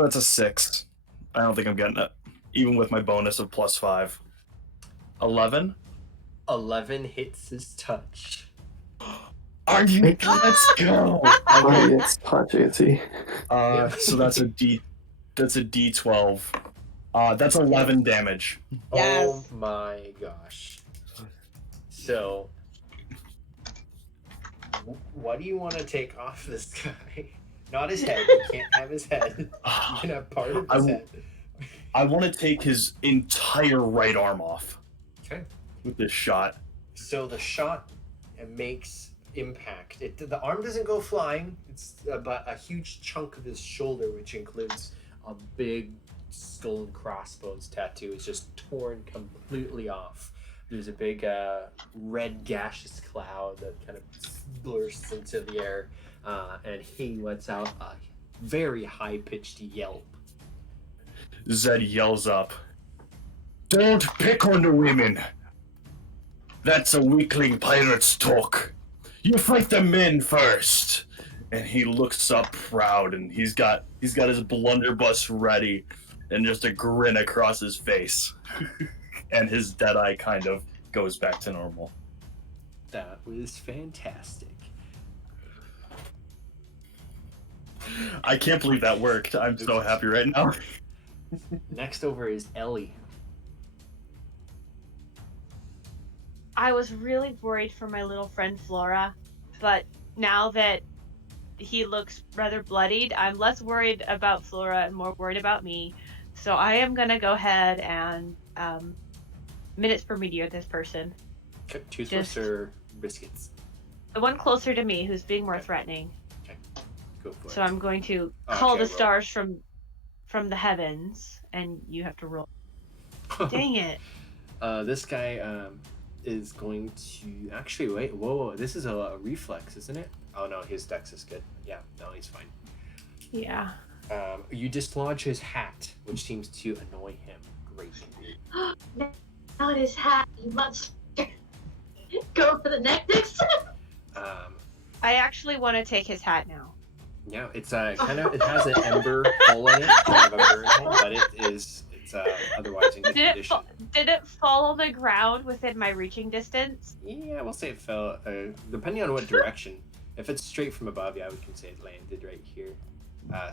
That's a 6. I don't think I'm getting it, even with my bonus of +5. 11. 11 hits his touch. Are you? Let's go. Okay, it's touch AC. So that's a D12. That's 11 damage. Yes. Oh my gosh. So, what do you want to take off this guy? Not his head. You can't have his head. You can have part of his head. I want to take his entire right arm off. Okay. With this shot. So the shot makes impact. The arm doesn't go flying. It's but a huge chunk of his shoulder, which includes a big skull and crossbones tattoo, is just torn completely off. There's a big red gaseous cloud that kind of bursts into the air, and he lets out a very high-pitched yelp. Zedd yells up, "Don't pick on the women! That's a weakling pirate's talk. You fight the men first." And he looks up proud, and he's got his blunderbuss ready, and just a grin across his face. And his dead eye kind of goes back to normal. That was fantastic. I can't believe that worked. I'm so happy right now. Next over is Elly. I was really worried for my little friend Flora, but now that he looks rather bloodied, I'm less worried about Flora and more worried about me. So I am gonna go ahead and minutes per meteor this person. Toothless or biscuits? The one closer to me who's being more threatening. Okay, go for it. So I'm going to call the stars from the heavens, and you have to roll. Dang it. This guy is going to actually wait. Whoa, this is a reflex, isn't it? Oh no, his dex is good. Yeah, no, he's fine. Yeah. You dislodge his hat, which seems to annoy him greatly. Now it is hat, you monster. Go for the neck next Um, I actually want to take his hat now. yeah, it's kind of, it has an ember hole in it, kind of a bird hole, but it's otherwise in good condition. Did it fall on the ground within my reaching distance? Yeah, we'll say it fell, depending on what direction. If it's straight from above, yeah, we can say it landed right here.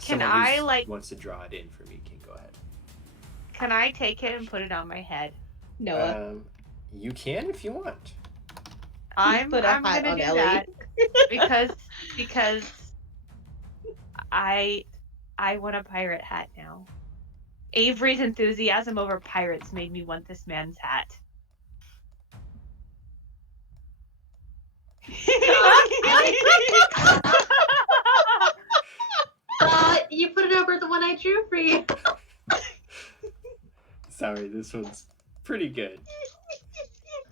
Someone who wants to draw it in for me can go ahead. Can I take it and put it on my head? Noah. You can if you want. I'm put a hat gonna on do Elly. that because I want a pirate hat now. Avery's enthusiasm over pirates made me want this man's hat. You put it over the one I drew for you. Sorry, this one's pretty good.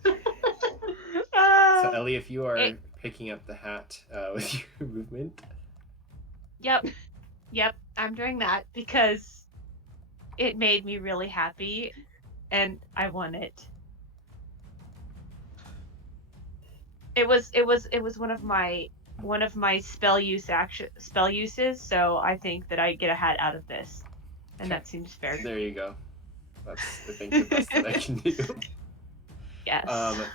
So Elly, if you are picking up the hat with your movement. Yep, I'm doing that because it made me really happy and I want it. It was one of my spell uses, so I think that I get a hat out of this. And that seems fair. There you go. That's, I think, the best that I can do. Yes.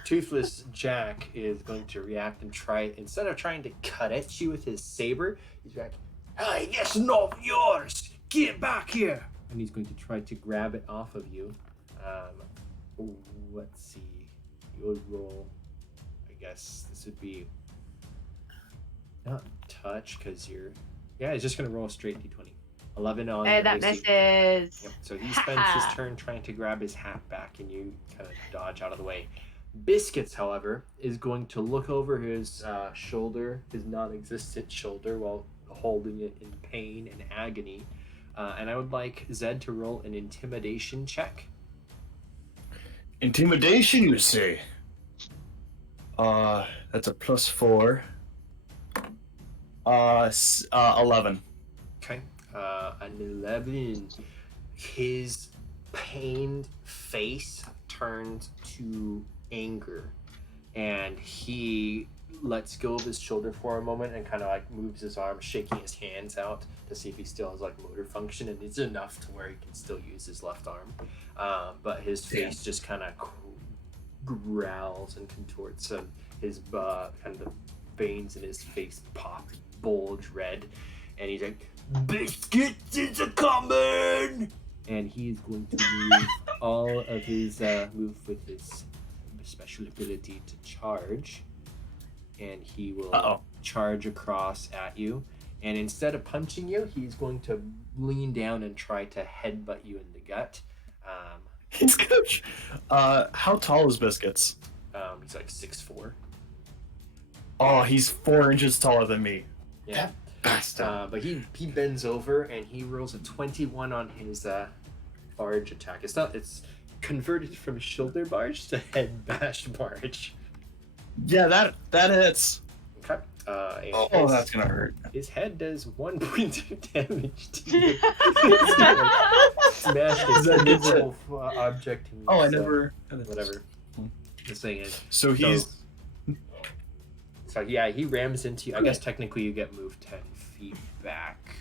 Toothless Jack is going to react and try, instead of trying to cut at you with his saber, he's like, "Hey, it's not yours! Get back here!" And he's going to try to grab it off of you. Let's see. You would roll, I guess this would be not touch, because you're, yeah, he's just going to roll a straight d20. 11 on Hey, that AC. misses. Yep. So he spends his turn trying to grab his hat back, and you kind of dodge out of the way. Biscuits, however, is going to look over his shoulder, his non-existent shoulder, while holding it in pain and agony. And I would like Zedd to roll an intimidation check. Intimidation, you say? That's a +4. 11. Okay. An 11. His pained face turns to anger, and he lets go of his shoulder for a moment and kind of like moves his arm, shaking his hands out to see if he still has like motor function, and it's enough to where he can still use his left arm. But his face just kind of growls and contorts, and his kind of the veins in his face pop, bulge red, and he's like, "Biscuits is a coming!" And he's going to use all of his move with his special ability to charge, and he will charge across at you. And instead of punching you, he's going to lean down and try to headbutt you in the gut. He's good. How tall is Biscuits? He's like 6'4". Oh, he's 4 inches taller than me. Yeah. But he bends over and he rolls a 21 on his barge attack. It's converted from shoulder barge to head bash barge. Yeah, that hits. Okay. That's gonna hurt. His head does 1 point of damage to you. Smash his invisible object. I never. Whatever. This thing is. So he's. So yeah, he rams into you. I guess technically you get moved 10 feet back.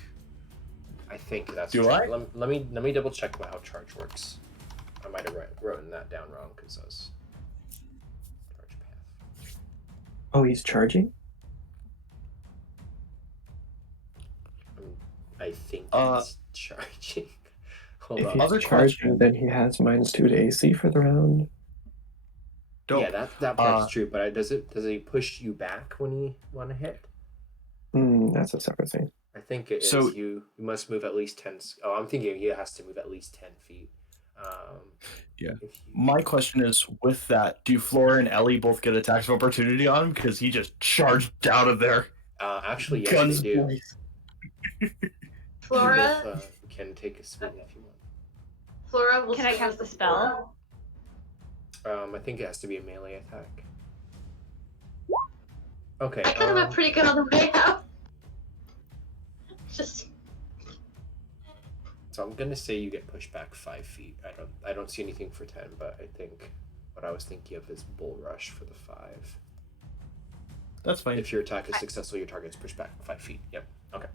I think that's Do true. I? Let me double check about how charge works. I might have written that down wrong because I was charge path. Oh, he's charging? I think he's charging. Hold If on. he's Other charging, question. then he has -2 to AC for the round. Dope. Yeah, that part's true. But does he push you back when you want to hit? That's a separate thing. I think it is. So- You must move at least 10. Oh, I'm thinking he has to move at least 10 feet. Yeah. if you- My question is, with that, do Flora and Elly both get attacks of opportunity on him because he just charged out of there? Actually, yes, Guns they do. blazing. Flora, You both, can take a swing if you want. Flora will Can I swing cast with a spell? I think it has to be a melee attack. Okay. I got him pretty good on the way out. Just So I'm gonna say you get pushed back 5 feet. I don't see anything for 10, but I think what I was thinking of is bull rush for the 5. That's fine. If your attack is successful, your target's pushed back 5 feet. Yep. Okay.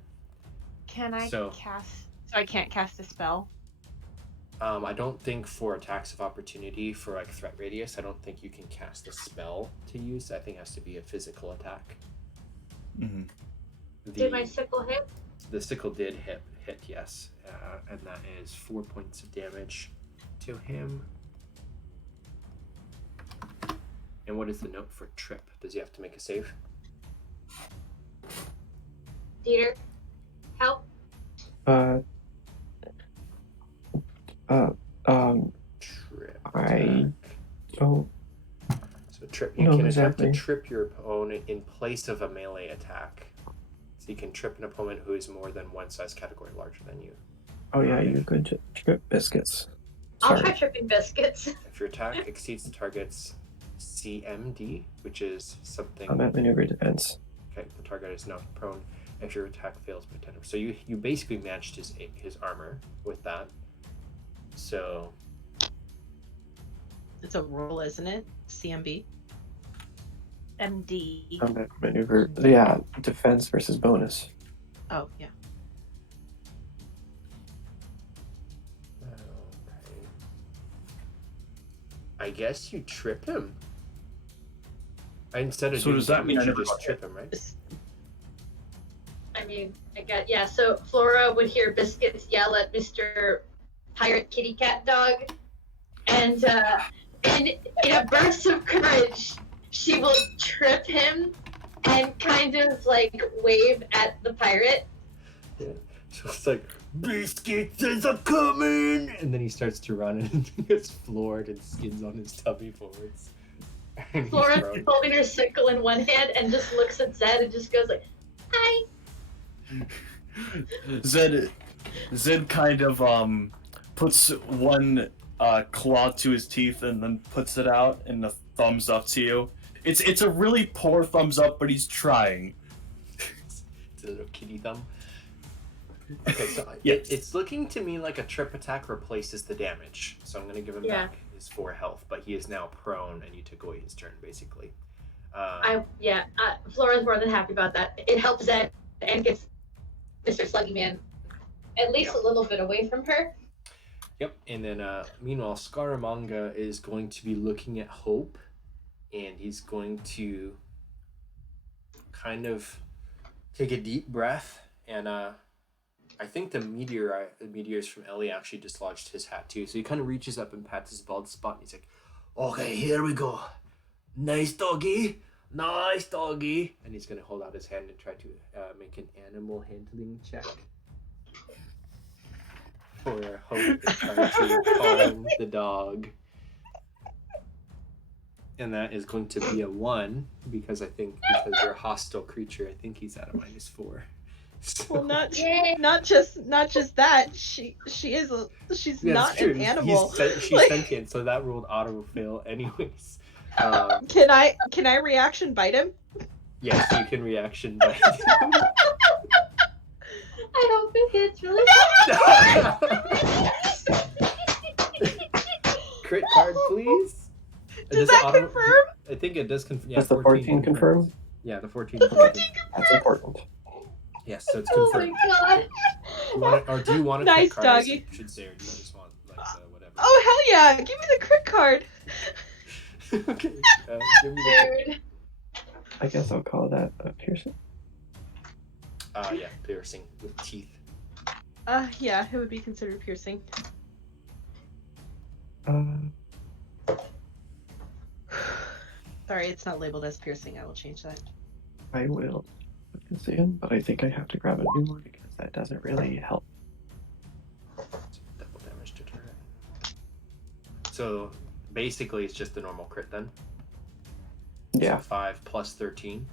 Can I So- cast? So I can't cast a spell. I don't think for attacks of opportunity for like threat radius, I don't think you can cast a spell to use. I think it has to be a physical attack. Mm-hmm. did my sickle hit? The sickle did hit yes, and that is 4 points of damage to him. And what is the note for trip? Does he have to make a save? Dieter, help. Trip. I attack. don't. So trip. You No, can attempt exactly. to trip your opponent in place of a melee attack. So you can trip an opponent who is more than one size category larger than you. Oh yeah, you could trip biscuits. I'll Sorry. try tripping biscuits. If your attack exceeds the target's CMD, which is something. Combat maneuver defense. Okay, the target is now prone. If your attack fails by 10. So you basically matched his armor with that. So It's a roll, isn't it? CMB. MD. Combat maneuver. Yeah, defense versus bonus. Oh yeah. okay. I guess you trip him. Instead of So doing does that mean damage, I you never just got trip him, right? I mean, I got yeah. So Flora would hear Biscuits yell at Mr. Pirate Kitty Cat Dog, and in a burst of courage, she will trip him and kind of like wave at the pirate. Yeah. So it's like, Biscuits is a coming! And then he starts to run and he gets floored and skins on his tummy forwards. And he's Flora's prone. holding her sickle in one hand and just looks at Zed and just goes like, "Hi." Zed kind of puts one claw to his teeth and then puts it out and a thumbs up to you. It's a really poor thumbs up, but he's trying. It's a little kitty thumb. Okay, so Yes. it's looking to me like a trip attack replaces the damage. So I'm going to give him Yeah. back his 4 health, but he is now prone and you took away his turn, basically. Flora's more than happy about that. It helps Zed and gets Mr. Sluggy Man at least a little bit away from her. Yep, and then meanwhile, Scaramanga is going to be looking at Hope, and he's going to kind of take a deep breath, and I think the meteors from Elly actually dislodged his hat too, so he kind of reaches up and pats his bald spot, and he's like, okay, here we go. Nice doggy, and he's going to hold out his hand and try to make an animal handling check. For Hope to try to calm the dog. And that is going to be a 1, because you're a hostile creature, I think he's at a -4. So, Well, not Yay. not just that. She's yeah, not it's true. an animal. She's Like- sentient, so that rolled auto fail anyways. Can I reaction bite him? Yes, you can reaction bite. I hope it hits really Crit card, please. Does that confirm? I think it does confirm. Yeah, Does the 14 confirm? Yeah, the 14. The 14 That's important. Yes, so it's Oh my confirmed. god. Do you want a Nice crit card? doggy. I should say, or do you just want like whatever? Oh hell yeah! Give me the crit card. Okay. Give me the. Dude. I guess I'll call that a piercing. Yeah, piercing with teeth. Yeah, it would be considered piercing. Sorry, it's not labeled as piercing. I will change that. I will put this in, but I think I have to grab a new one because that doesn't really help. Double damage deterrent. So basically, it's just the normal crit then. Yeah. So 5 plus 13.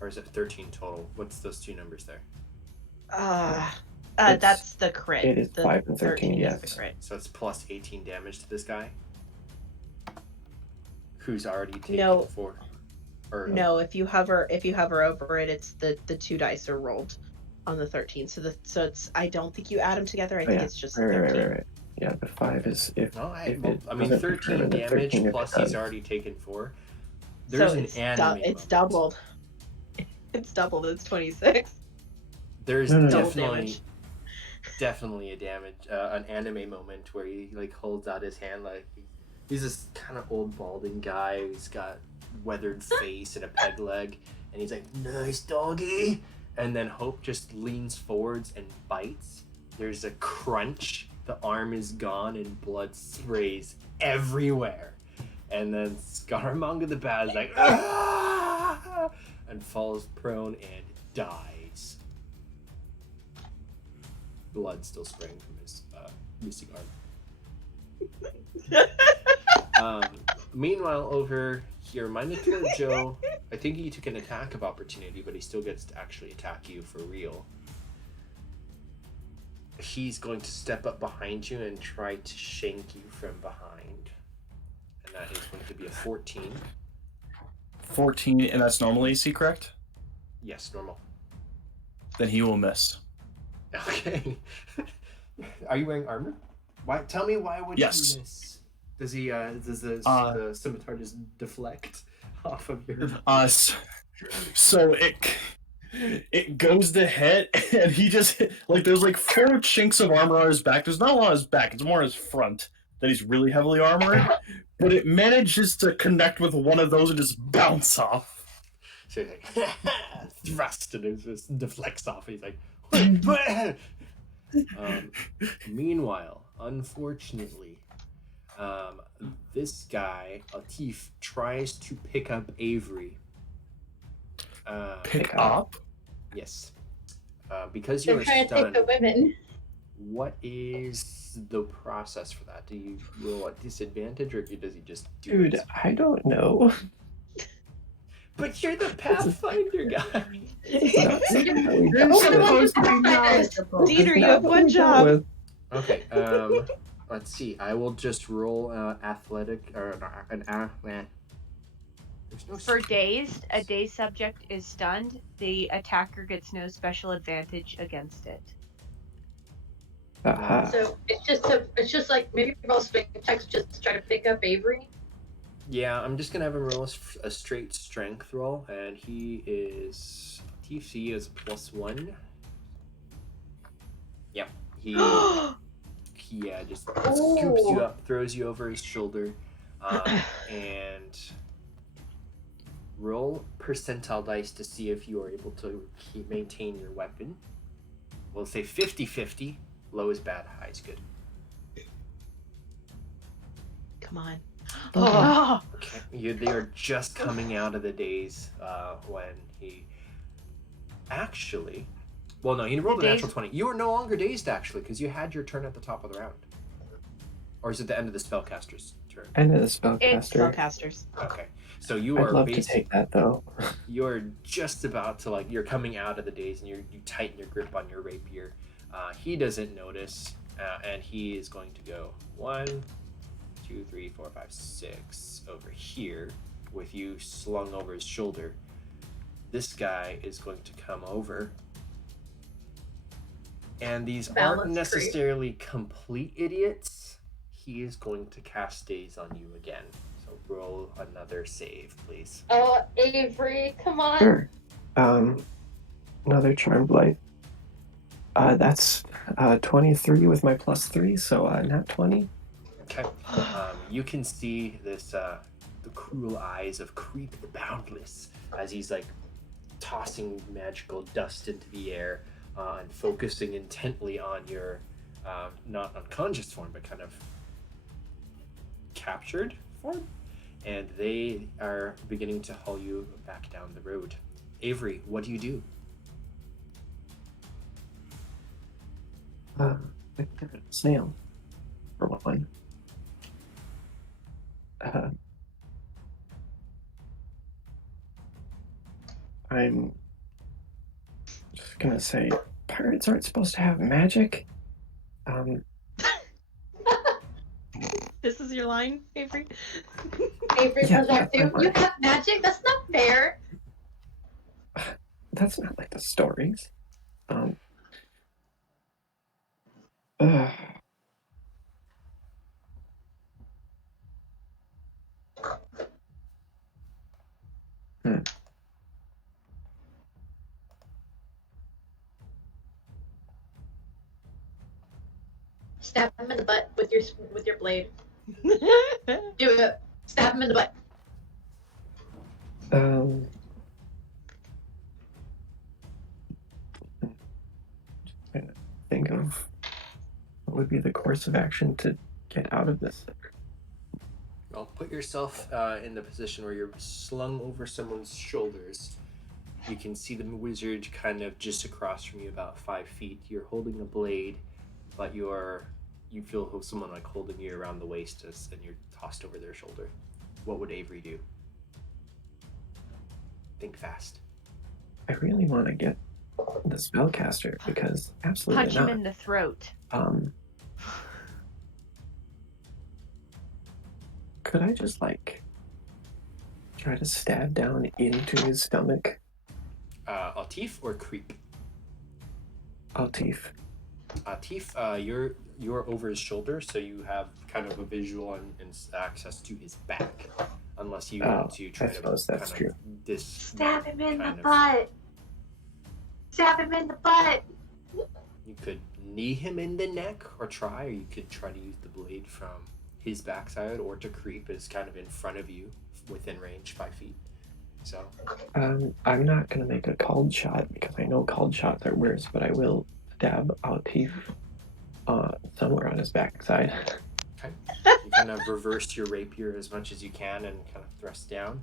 Or is it 13 total? What's those two numbers there? That's the crit. It is The 5 and 13, is yes. the crit. So it's plus 18 damage to this guy. Who's already taken No. 4. Or No, if you hover over it, it's the 2 dice are rolled on the 13. So it's I don't think you add them together. I think it's just 13. Right. Yeah, the 5 is if. No, if it I mean doesn't 13 determine the damage 13 if plus it he's does. already taken 4. There's So an it's anime. it's moment. doubled. It's doubled. It's 26. There's No. Double definitely a damage, an anime moment where he like holds out his hand like he's this kind of old balding guy who's got weathered face and a peg leg, and he's like, "Nice doggy," and then Hope just leans forwards and bites. There's a crunch. The arm is gone and blood sprays everywhere, and then Scaramanga the Bat is like, "Ah!" and falls prone and dies. Blood still spraying from his missing arm. Meanwhile, over here, Minotaur Joe, I think he took an attack of opportunity, but he still gets to actually attack you for real. He's going to step up behind you and try to shank you from behind. And that is going to be a 14. 14, and that's normal AC, correct? Yes, normal. Then he will miss. Okay. Are you wearing armor? Why? Tell me why would Yes. you miss? Does he? Does the scimitar just deflect off of your? So it goes to hit, and he just like there's like 4 chinks of armor on his back. There's not a lot on his back. It's more on his front that he's really heavily armored. But it manages to connect with one of those and just bounce off. So he's like thrust, and it just deflects off. And he's like, meanwhile, unfortunately, this guy, Atif, tries to pick up Averi. Pick up? Yes. Because They're you're trying to take stunned, the women. what is the process for that? Do you roll at disadvantage, or does he just do Dude, it? I don't know. But you're the Pathfinder guy. You're supposed to be knowledgeable. Dieter, you have one job. Okay, let's see. I will just roll athletic or there's no For dazed, a dazed subject is stunned. The attacker gets no special advantage against it. So it's just like maybe roll strength checks just to try to pick up Averi. Yeah, I'm just gonna have him roll a straight strength roll, and he is TC is +1. Yep, he just scoops you up, throws you over his shoulder, and roll percentile dice to see if you are able to maintain your weapon. We'll say 50-50. Low is bad, high is good. Come on. Oh, Okay. They are just coming out of the daze when he actually... Well, no, he rolled a natural 20. You are no longer dazed, actually, because you had your turn at the top of the round. Or is it the end of the spellcaster's turn? End of the spellcaster. Spellcasters. Okay. So you I'd are love to take that, though. You're just about to, like, you're coming out of the daze, and you tighten your grip on your rapier. He doesn't notice, and he is going to go 1, 2, 3, 4, 5, 6 over here with you slung over his shoulder. This guy is going to come over, and these aren't necessarily complete idiots. He is going to cast Daze on you again. So roll another save, please. Oh, Averi, come on. Sure. Another Charmed Light. That's 23 with my +3, so not 20. Okay. You can see this the cruel eyes of Creep the Boundless as he's like tossing magical dust into the air and focusing intently on your not unconscious form, but kind of captured form. And they are beginning to haul you back down the road. Averi, what do you do? I can give it a snail, for one. I'm just gonna say, pirates aren't supposed to have magic. This is your line, Averi? Avery Yeah, comes back that's through. You fine. have magic? That's not fair. That's not like the stories. Stab him in the butt with your blade. Do it. Stab him in the butt. Trying to think of what would be the course of action to get out of this. Well, put yourself in the position where you're slung over someone's shoulders. You can see the wizard kind of just across from you, about 5 feet. You're holding a blade, but you feel someone like holding you around the waist, and you're tossed over their shoulder. What would Averi do? Think fast. I really want to get the spellcaster because absolutely Punch not. him in the throat. Could I just try to stab down into his stomach? Atif or Creep? Atif. Atif, you're over his shoulder, so you have kind of a visual and access to his back, unless you want to try to suppose that's kind true. of Stab him in the butt. Stab him in the butt. You could knee him in the neck, or you could try to use the blade from his backside, or to Creep is kind of in front of you, within range, 5 feet. So. I'm not gonna make a called shot because I know called shots are worse, but I will stab Atif somewhere on his backside. Okay. You kind of reverse your rapier as much as you can and kind of thrust down.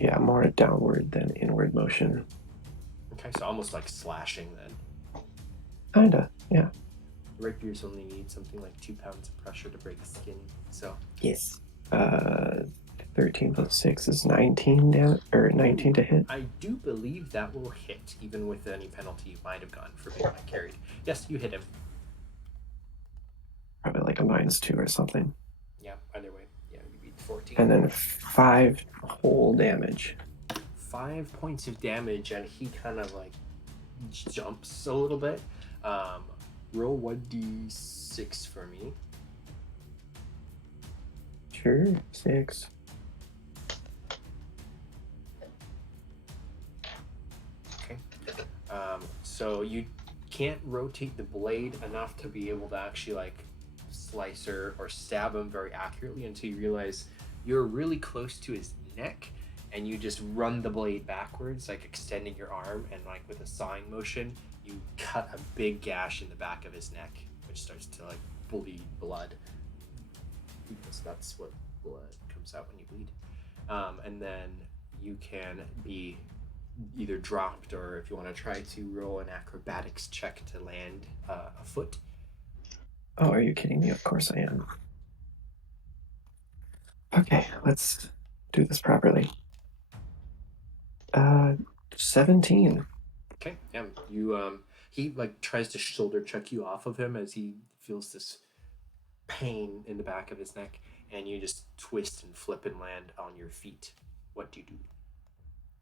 Yeah, more downward than inward motion. Okay, so almost like slashing then. Kinda, yeah. Rapiers only need something like 2 pounds of pressure to break skin, so. Yes. 13 plus 6 is 19 damage, or 19 to hit. I do believe that will hit, even with any penalty you might have gotten for being light carried. Yes, you hit him. Probably like a -2 or something. Yeah, either way. Yeah, you beat 14. And then 5 whole damage. 5 points of damage, and he kind of like jumps a little bit. Roll 1d6 for me. Sure, 6. Okay. So you can't rotate the blade enough to be able to actually like slice or stab him very accurately until you realize you're really close to his neck, and you just run the blade backwards, like extending your arm, and like with a sawing motion, you cut a big gash in the back of his neck, which starts to like bleed blood. Because that's what blood comes out when you bleed. And then you can be either dropped, or if you want to try to roll an acrobatics check to land a foot. Oh, are you kidding me? Of course I am. Okay, let's do this properly. 17. Okay, yeah. You he like tries to shoulder check you off of him as he feels this pain in the back of his neck, and you just twist and flip and land on your feet. What do you do?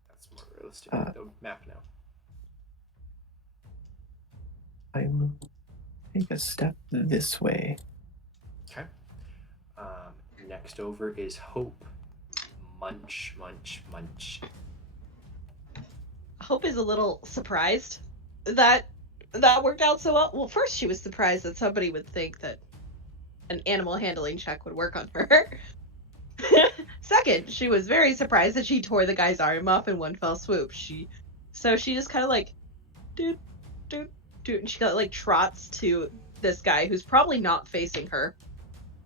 That's more realistic. The map now. I will take a step this way. Okay. Next over is Hope. Munch, munch, munch. Hope is a little surprised that that worked out so well. Well, first she was surprised that somebody would think that an animal handling check would work on her. Second, she was very surprised that she tore the guy's arm off in one fell swoop. So she just kind of like, doot, doot, doot, and she like trots to this guy who's probably not facing her.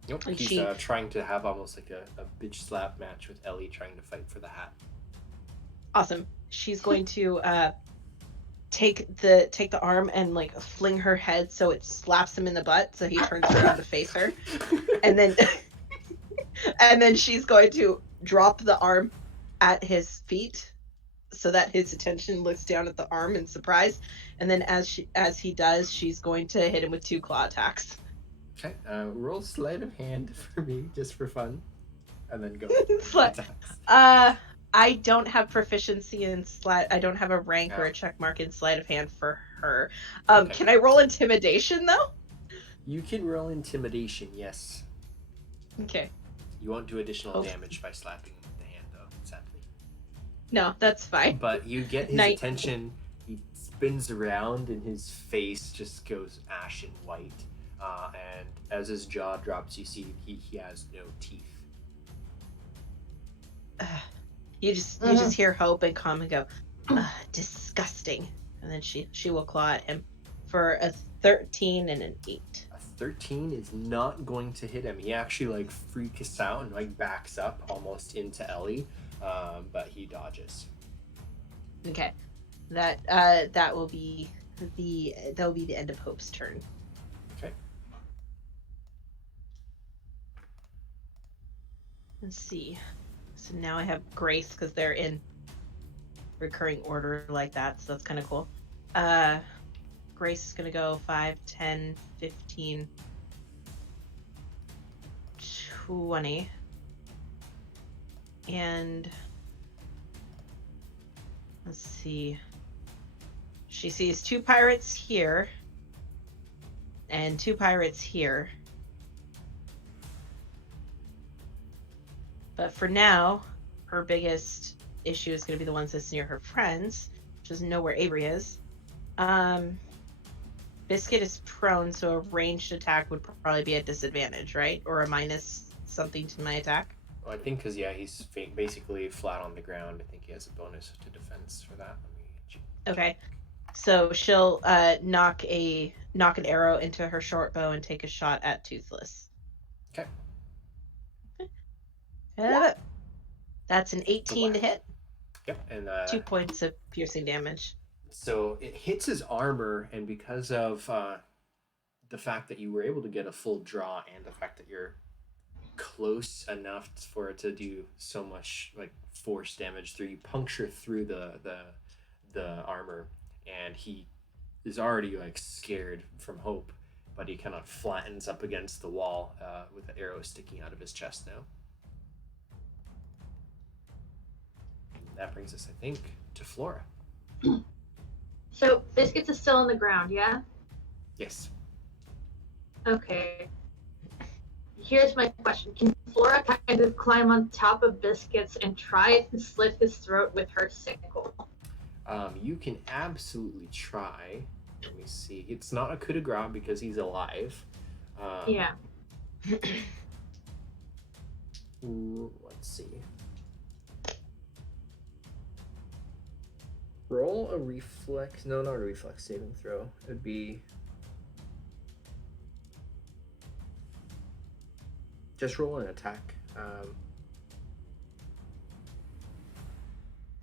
Nope, And he's she- trying to have almost like a bitch slap match with Elly trying to fight for the hat. Awesome. She's going to take the arm and like fling her head so it slaps him in the butt so he turns around to face her. And then and then she's going to drop the arm at his feet so that his attention looks down at the arm in surprise. And then as he does, she's going to hit him with 2 claw attacks. Okay, roll sleight of hand for me, just for fun. And then go. Sleight- I don't have proficiency in sleight. I don't have a rank or a check mark in sleight of hand for her. Okay. Can I roll intimidation though? You can roll intimidation, yes. Okay. You won't do additional Oh. damage by slapping the hand, though, sadly. No, that's fine. But you get his Night. attention. He spins around, and his face just goes ashen white. And as his jaw drops, you see he has no teeth. You just hear Hope and Calm and go, disgusting. And then she will claw at him for a 13 and an 8. A 13 is not going to hit him. He actually like freaks out and like backs up almost into Elly, but he dodges. Okay, that will be the end of Hope's turn. Okay. Let's see. So now I have Grace because they're in recurring order like that, so that's kind of cool. Grace is gonna go 5, 10, 15, 20, and let's see. She sees 2 pirates here and 2 pirates here. But for now, her biggest issue is going to be the ones that's near her friends. She doesn't know where Averi is. Biscuit is prone, so a ranged attack would probably be a disadvantage, right? Or a minus something to my attack. Well, I think because he's basically flat on the ground. I think he has a bonus to defense for that. Let me check. Okay, so she'll knock an arrow into her short bow and take a shot at Toothless. Okay. That's an 18 to hit. Yep, and 2 points of piercing damage. so it hits his armor, and because of the fact that you were able to get a full draw, and the fact that you're close enough for it to do so much like force damage through, you puncture through the armor, and he is already like scared from Hope, but he kind of flattens up against the wall with the arrow sticking out of his chest now. That brings us, I think, to Flora. So Biscuits is still on the ground, yeah? Yes. Okay. Here's my question. Can Flora kind of climb on top of Biscuits and try to slit his throat with her sickle? You can absolutely try. Let me see. It's not a coup de grace because he's alive. Yeah. Let's see. Roll a reflex. No, not a reflex saving throw. It'd be. Just roll an attack.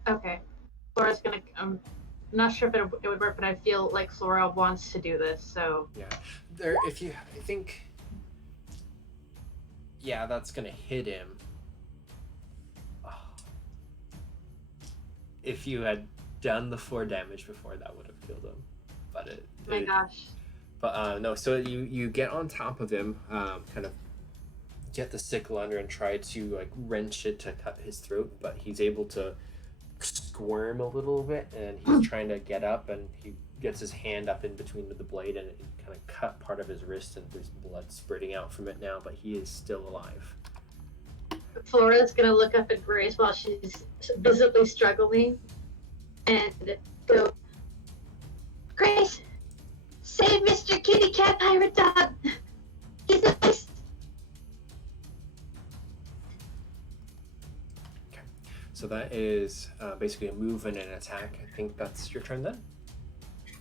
Okay. Flora's gonna. I'm not sure if it would work, but I feel like Flora wants to do this, so. Yeah. There. If you. I think. Yeah, that's gonna hit him. Oh. If you had done the 4 damage before, that would have killed him. But Oh my gosh. But no, so you get on top of him, kind of get the sickle under and try to like wrench it to cut his throat, but he's able to squirm a little bit, and he's trying to get up, and he gets his hand up in between the blade, and it kind of cut part of his wrist, and there's blood spurting out from it now, but he is still alive. Flora's gonna look up at Grace while she's visibly struggling and go, Grace, Save Mr. Kitty Cat Pirate Dog! He's a nice... So that is basically a move and an attack. I think that's your turn then?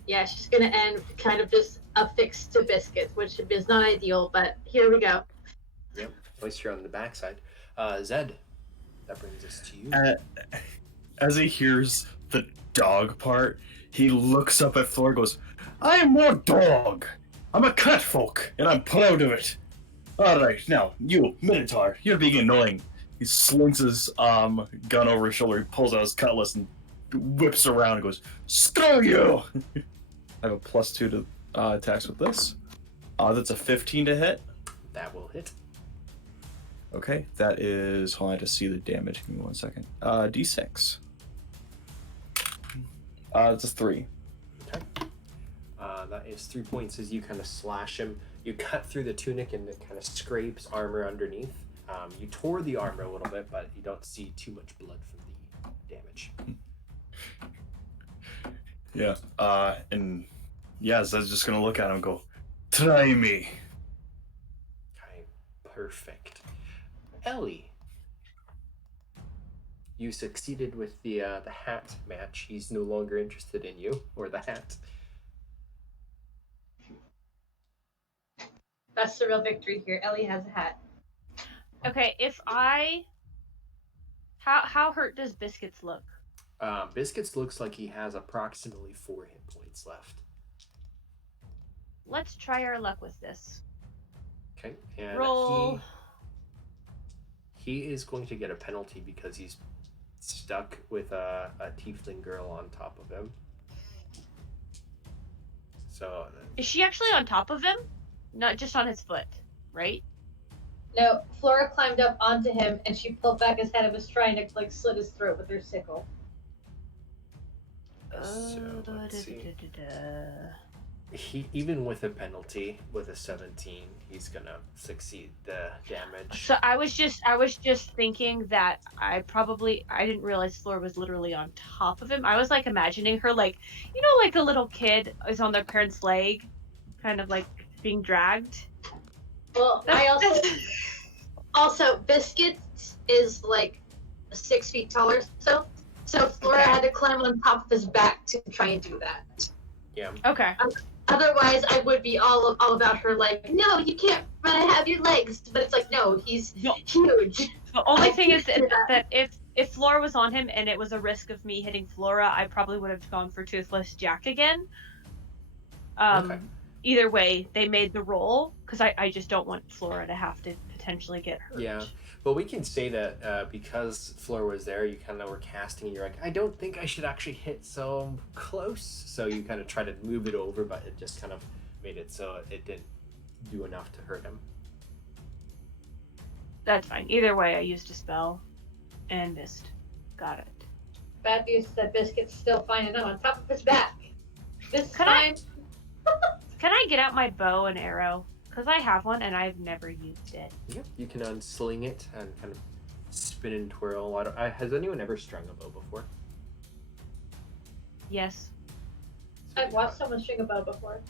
Yeah, she's gonna end kind of just affixed to Biscuit, which is not ideal, but here we go. Yep. At least you're on the backside. Zedd, that brings us to you. As he hears the dog part, he looks up at Flora and goes, I am no dog. I'm a catfolk, and I'm proud of it. Alright, now, you, Minotaur, you're being annoying. He slings his gun over his shoulder, he pulls out his cutlass and whips around and goes, screw you! I have a +2 to attacks with this. That's a 15 to hit. That will hit. Okay, that is, hold on, I just see the damage. Give me 1 second. D6. It's a 3. Okay. That is 3 points as you kind of slash him. You cut through the tunic and it kind of scrapes armor underneath. You tore the armor a little bit, but you don't see too much blood from the damage. Yeah, and yeah, Zed's just gonna look at him and go, try me. Okay, perfect. Elly, you succeeded with the hat match. He's no longer interested in you or the hat. That's the real victory here. Elly has a hat. Okay, how hurt does Biscuits look? Biscuits looks like he has approximately 4 hit points left. Let's try our luck with this. Okay, and Roll. he is going to get a penalty because he's stuck with a tiefling girl on top of him. So Is she actually on top of him? Not just on his foot, right? No, Flora climbed up onto him and she pulled back his head and was trying to like slit his throat with her sickle. So, let's see. He, even with a penalty, with a 17, he's gonna succeed the damage. So I was just thinking that I didn't realize Flora was literally on top of him. I was like imagining her like, like a little kid is on their parent's leg, kind of like being dragged. Well, I also Biscuits is like 6 feet taller, so Flora Okay. had to climb on top of his back to try and do that. Yeah. Okay. Otherwise, I would be all about her like, no, you can't have your legs. But it's like, no, he's huge. The only I thing is can do that if Flora was on him and it was a risk of me hitting Flora, I probably would have gone for Toothless Jack again. Okay. Either way, they made the roll because I just don't want Flora to have to potentially get hurt. Yeah, but we can say that because Flora was there, you kind of were casting, and you're like, I don't think I should actually hit so close. So you kind of try to move it over, but it just kind of made it so it didn't do enough to hurt him. That's fine. Either way, I used a spell and missed. Got it. Bad news is that Biscuit's still fine and I'm on top of his back. This Can time, Can I get out my bow and arrow? Because I have one and I've never used it. Yep, you can unsling it and kind of spin and twirl. Has anyone ever strung a bow before? Yes. I've watched someone string a bow before.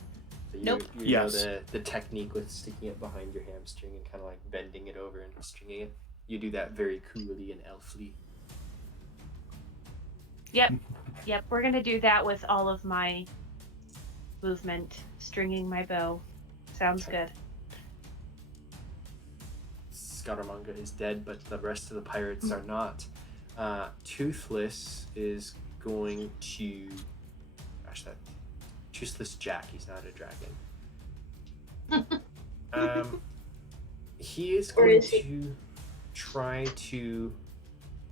So Nope. You Yes. know the technique with sticking it behind your hamstring and kind of like bending it over and stringing it. You do that very coolly and elfly. Yep. We're gonna do that with all of my movement, stringing my bow. Sounds good. Scaramanga is dead, but the rest of the pirates are not. Toothless is going to... Gosh, that... Toothless Jack, he's not a dragon. He is Where going is he? to try to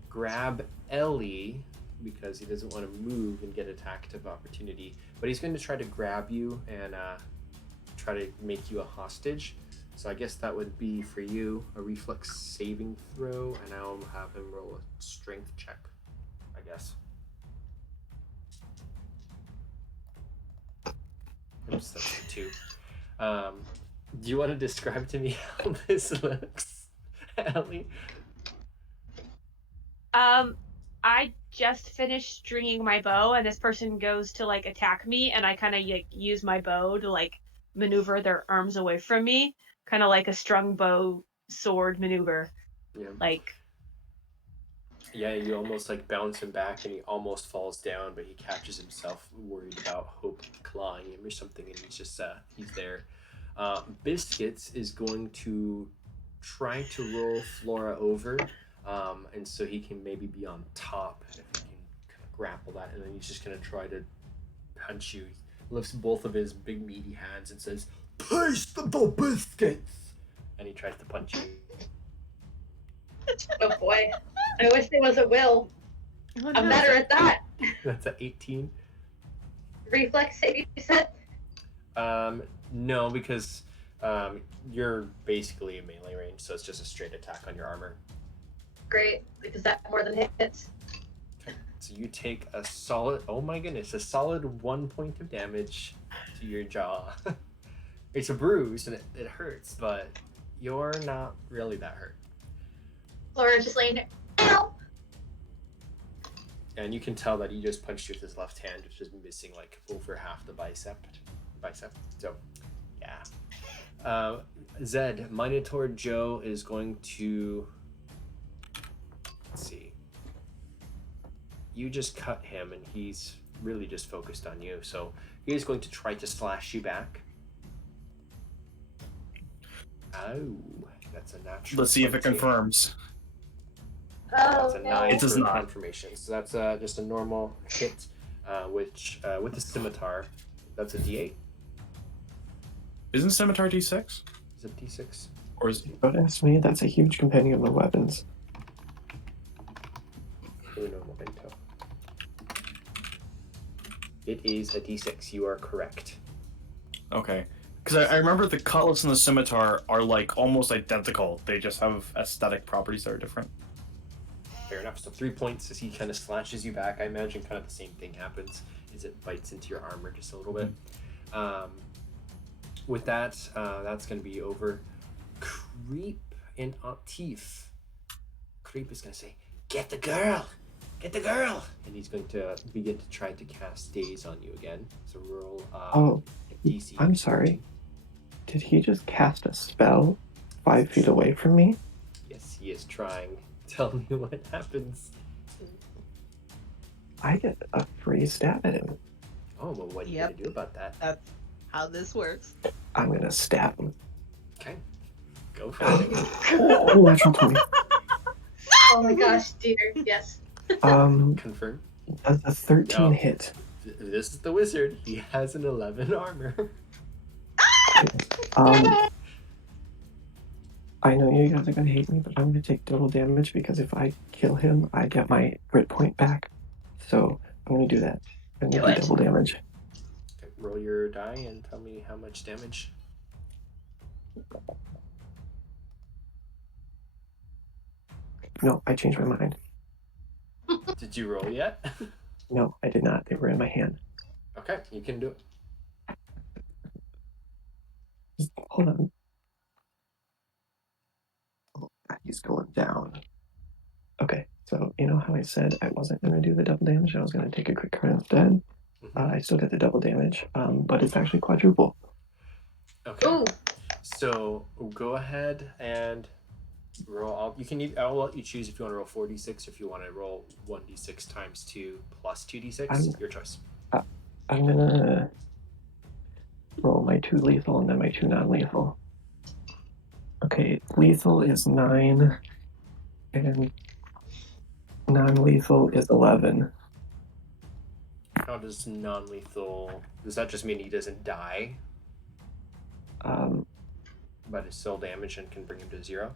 grab Elly because he doesn't want to move and get attacked of opportunity. But he's going to try to grab you and try to make you a hostage. So I guess that would be for you a reflex saving throw, and I'll have him roll a strength check, I guess. Oops, that's a 2. Do you want to describe to me how this looks, Elly? I just finished stringing my bow, and this person goes to like attack me, and I kind of like use my bow to like maneuver their arms away from me, kind of like a strung bow sword maneuver. Yeah. Like, Yeah, you almost like bounce him back and he almost falls down, but he catches himself, worried about Hope clawing him or something, and he's just he's there. Biscuits is going to try to roll Flora over, and so he can maybe be on top if he can kind of grapple that, and then he's just gonna try to punch you. He lifts both of his big meaty hands and says, "Taste the biscuits," and he tries to punch you. Oh boy. I wish there was a will. oh, I'm no. better at that. That's a 18. Reflex save, you said? No, because you're basically in melee range, so it's just a straight attack on your armor. Great, because that more than hits. Okay. So you take a solid, oh my goodness, a solid 1 point of damage to your jaw. It's a bruise and it hurts, but you're not really that hurt. Flora just laying there. Ow! And you can tell that he just punched you with his left hand, which is missing like over half the bicep. So, yeah. Zedd, Minotaur Joe is going to. Let's see. You just cut him, and he's really just focused on you. So he is going to try to slash you back. Oh, that's a natural. Let's see if it 20. confirms. That's Oh, a no. 9 It does for not. confirmation. So that's just a normal hit, which with the scimitar, that's a D8. Isn't Scimitar D6? Is it D6? Or is Don't ask me, that's a huge compendium of weapons. Uno momento. It is a D6. You are correct. okay? Because I remember the cutlass and the scimitar are like almost identical. They just have aesthetic properties that are different. Fair enough. So 3 points as he kind of slashes you back. I imagine kind of the same thing happens, is it bites into your armor just a little bit. With that, that's going to be over. Creep and Atif. Creep is going to say, "Get the girl! Get the girl!" And he's going to begin to try to cast Daze on you again. So roll Oh, DC. I'm sorry. Did he just cast a spell 5 feet away from me? Yes, he is trying. Tell me what happens. I get a free stab at him. Oh, well, what are you Yep. going to do about that? That's how this works. I'm gonna stab him. Okay. Go for it. Oh, natural 20. Oh my gosh, dear. Yes. Confirm. Does a 13 No. hit? This is the wizard. He has an 11 armor. I know you guys are gonna hate me, but I'm gonna take double damage because if I kill him, I get my grit point back. So I'm gonna do that. I'm gonna Do do it. double damage. Okay, roll your die and tell me how much damage. No, I changed my mind. Did you roll yet? No, I did not. They were in my hand. Okay, you can do it. Hold on. Oh, he's going down. Okay, so you know how I said I wasn't going to do the double damage? I was going to take a quick card instead. I still get the double damage, but it's actually quadruple. Okay. Ooh. So go ahead and roll. I'll let you choose if you want to roll 4d6 or if you want to roll 1d6 times 2 plus 2d6. Your choice. I'm going to roll my 2 lethal and then my 2 non-lethal. Okay, lethal is 9, and non-lethal is 11. How does non-lethal? Does that just mean he doesn't die, but is still damaged and can bring him to 0?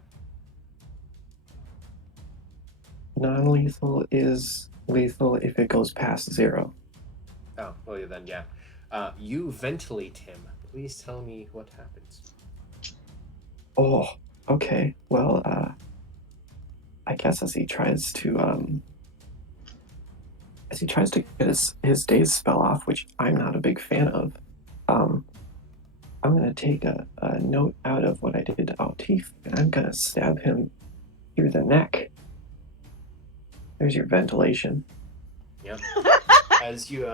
Non-lethal is lethal if it goes past 0. Oh, well then, yeah. You ventilate him. Please tell me what happens. Oh, okay. Well, I guess as he tries to get his daze spell off, which I'm not a big fan of, I'm gonna take a note out of what I did to Altif, and I'm gonna stab him through the neck. There's your ventilation. Yeah. As you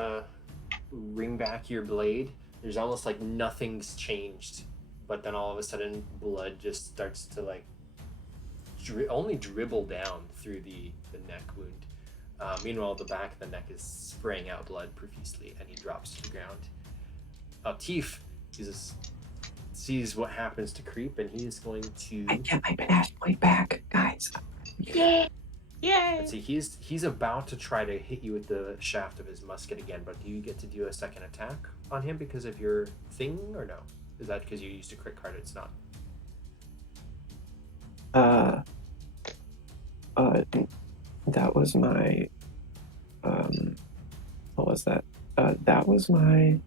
ring back your blade, there's almost like nothing's changed, but then all of a sudden blood just starts to like only dribble down through the neck wound. Meanwhile, the back of the neck is spraying out blood profusely, and he drops to the ground. Tief sees what happens to Creep, and he is going to. I get my panache point back, guys. Yay! Let's see, he's about to try to hit you with the shaft of his musket again, but do you get to do a second attack on him because of your thing, or no? Is that because you used a crit card? It's not. That was my, what was that? That was my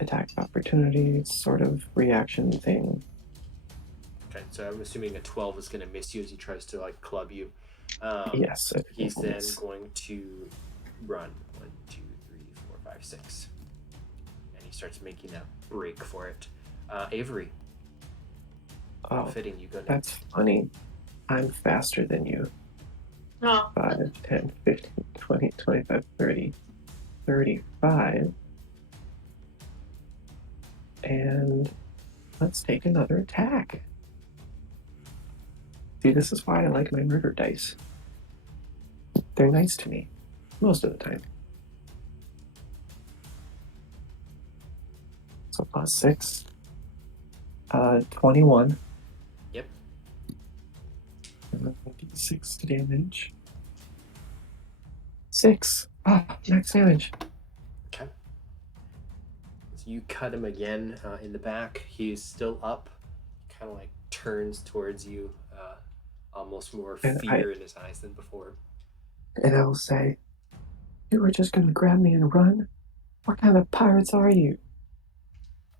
attack opportunity sort of reaction thing. Okay, so I'm assuming a 12 is going to miss you as he tries to like club you. Yes. He's then going to run 1, 2, 3, 4, 5, 6, and he starts making a break for it. Averi. Oh, fitting you go next. That's funny. I'm faster than you. Oh. 5, 10, 15, 20, 25, 30, 35. And let's take another attack. See, this is why I like my murder dice. They're nice to me, most of the time. So plus 6. 21. Yep. 6 damage. 6. Max damage. Okay. So you cut him again in the back. He's still up. Kind of like turns towards you. Almost more fear in his eyes than before. And I will say, you were just going to grab me and run? What kind of pirates are you?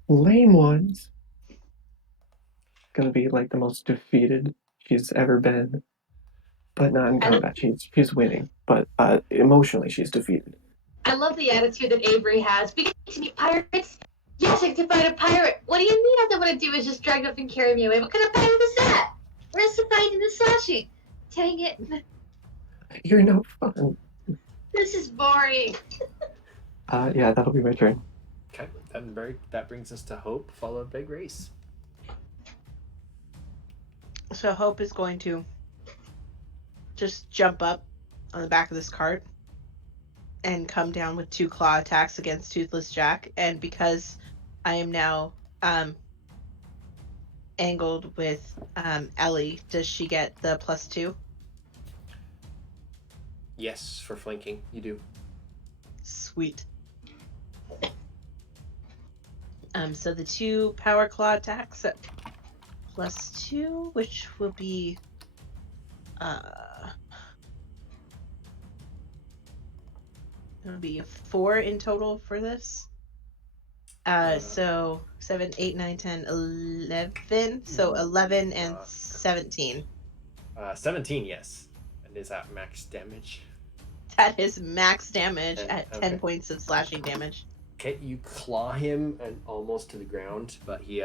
Lame ones. Going to be like the most defeated she's ever been. But not in combat. She's winning. But emotionally, she's defeated. I love the attitude that Averi has. We get to be pirates? Yes, I get to fight a pirate. What do you mean all they want to do is just drag up and carry me away? What kind of pirate is that? Where's the fight and the slashing? Dang it. You're no fun. This is boring. Yeah, that'll be my turn. Okay, that brings us to Hope, followed by Grace. So Hope is going to just jump up on the back of this cart and come down with 2 claw attacks against Toothless Jack. And because I am now angled with Elly, does she get the +2? Yes, for flanking, you do. Sweet. So the 2 power claw attacks at +2, which will be it'll be 4 in total for this. So 7, 8, 9, 10, 11. So 11 and 17. 17, yes. And is that max damage? That is max damage at 10 okay. points of slashing damage. Okay, you claw him and almost to the ground, but he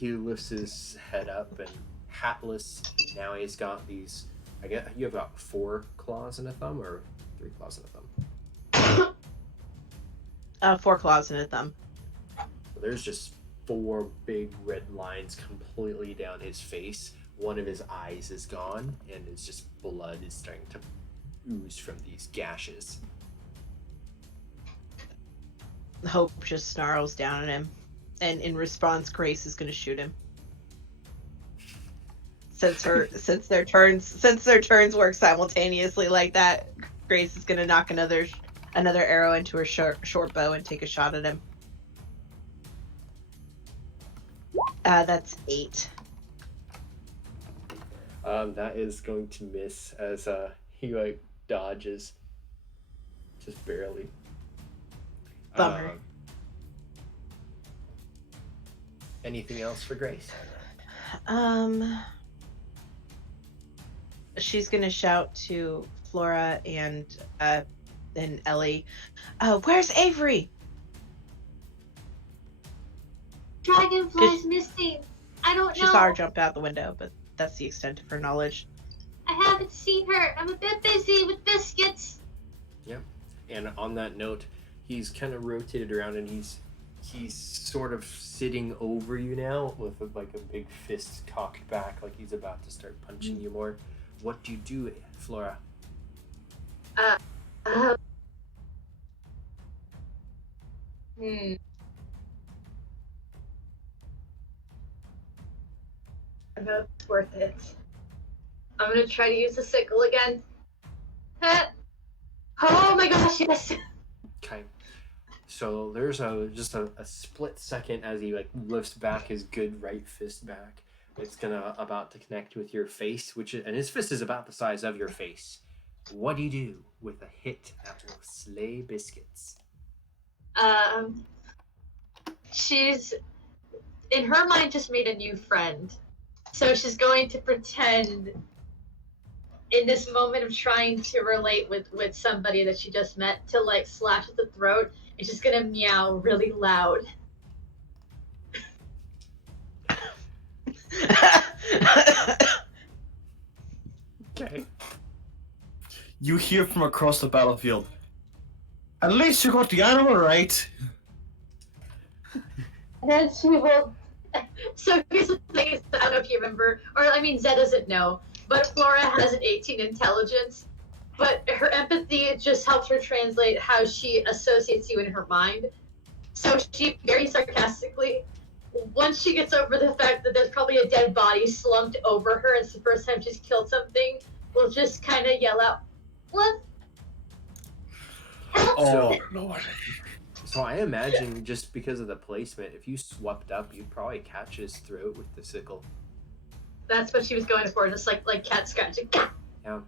lifts his head up and hatless. Now he's got these. I guess you have about 4 claws and a thumb, or 3 claws and a thumb. 4 claws and a thumb. So there's just 4 big red lines completely down his face. One of his eyes is gone, and it's just blood is starting to ooze from these gashes. Hope just snarls down at him, and in response, Grace is going to shoot him. Since their turns work simultaneously like that, Grace is going to knock another arrow into her short bow and take a shot at him. That's 8. That is going to miss as he like dodges, just barely. Bummer. Anything else for Grace? She's gonna shout to Flora and Elly, "Where's Averi?" Dragonfly's missing. I don't know. She saw her jump out the window, but that's the extent of her knowledge. I haven't seen her. I'm a bit busy with biscuits. Yep. And on that note, he's kind of rotated around, and he's sort of sitting over you now with like a big fist cocked back, like he's about to start punching you more. What do you do, Flora? I know it's worth it. I'm gonna try to use the sickle again. Oh my gosh, yes! Okay. So there's just a split second as he like lifts back his good right fist back. It's about to connect with your face, and his fist is about the size of your face. What do you do with a hit that will slay biscuits? She's in her mind just made a new friend. So she's going to pretend in this moment of trying to relate with somebody that she just met to like slash at the throat, and she's gonna meow really loud. Okay. You hear from across the battlefield. At least you got the animal right. And then she will. So here's the thing: is, I don't know if you remember, or I mean, Zedd doesn't know, but Flora has an 18 intelligence. But her empathy just helps her translate how she associates you in her mind. So she very sarcastically, once she gets over the fact that there's probably a dead body slumped over her, and it's the first time she's killed something, will just kind of yell out, "What? Oh Lord! So I imagine just because of the placement, if you swept up, you'd probably catch his throat with the sickle. That's what she was going for, just like cat scratching. Yeah. With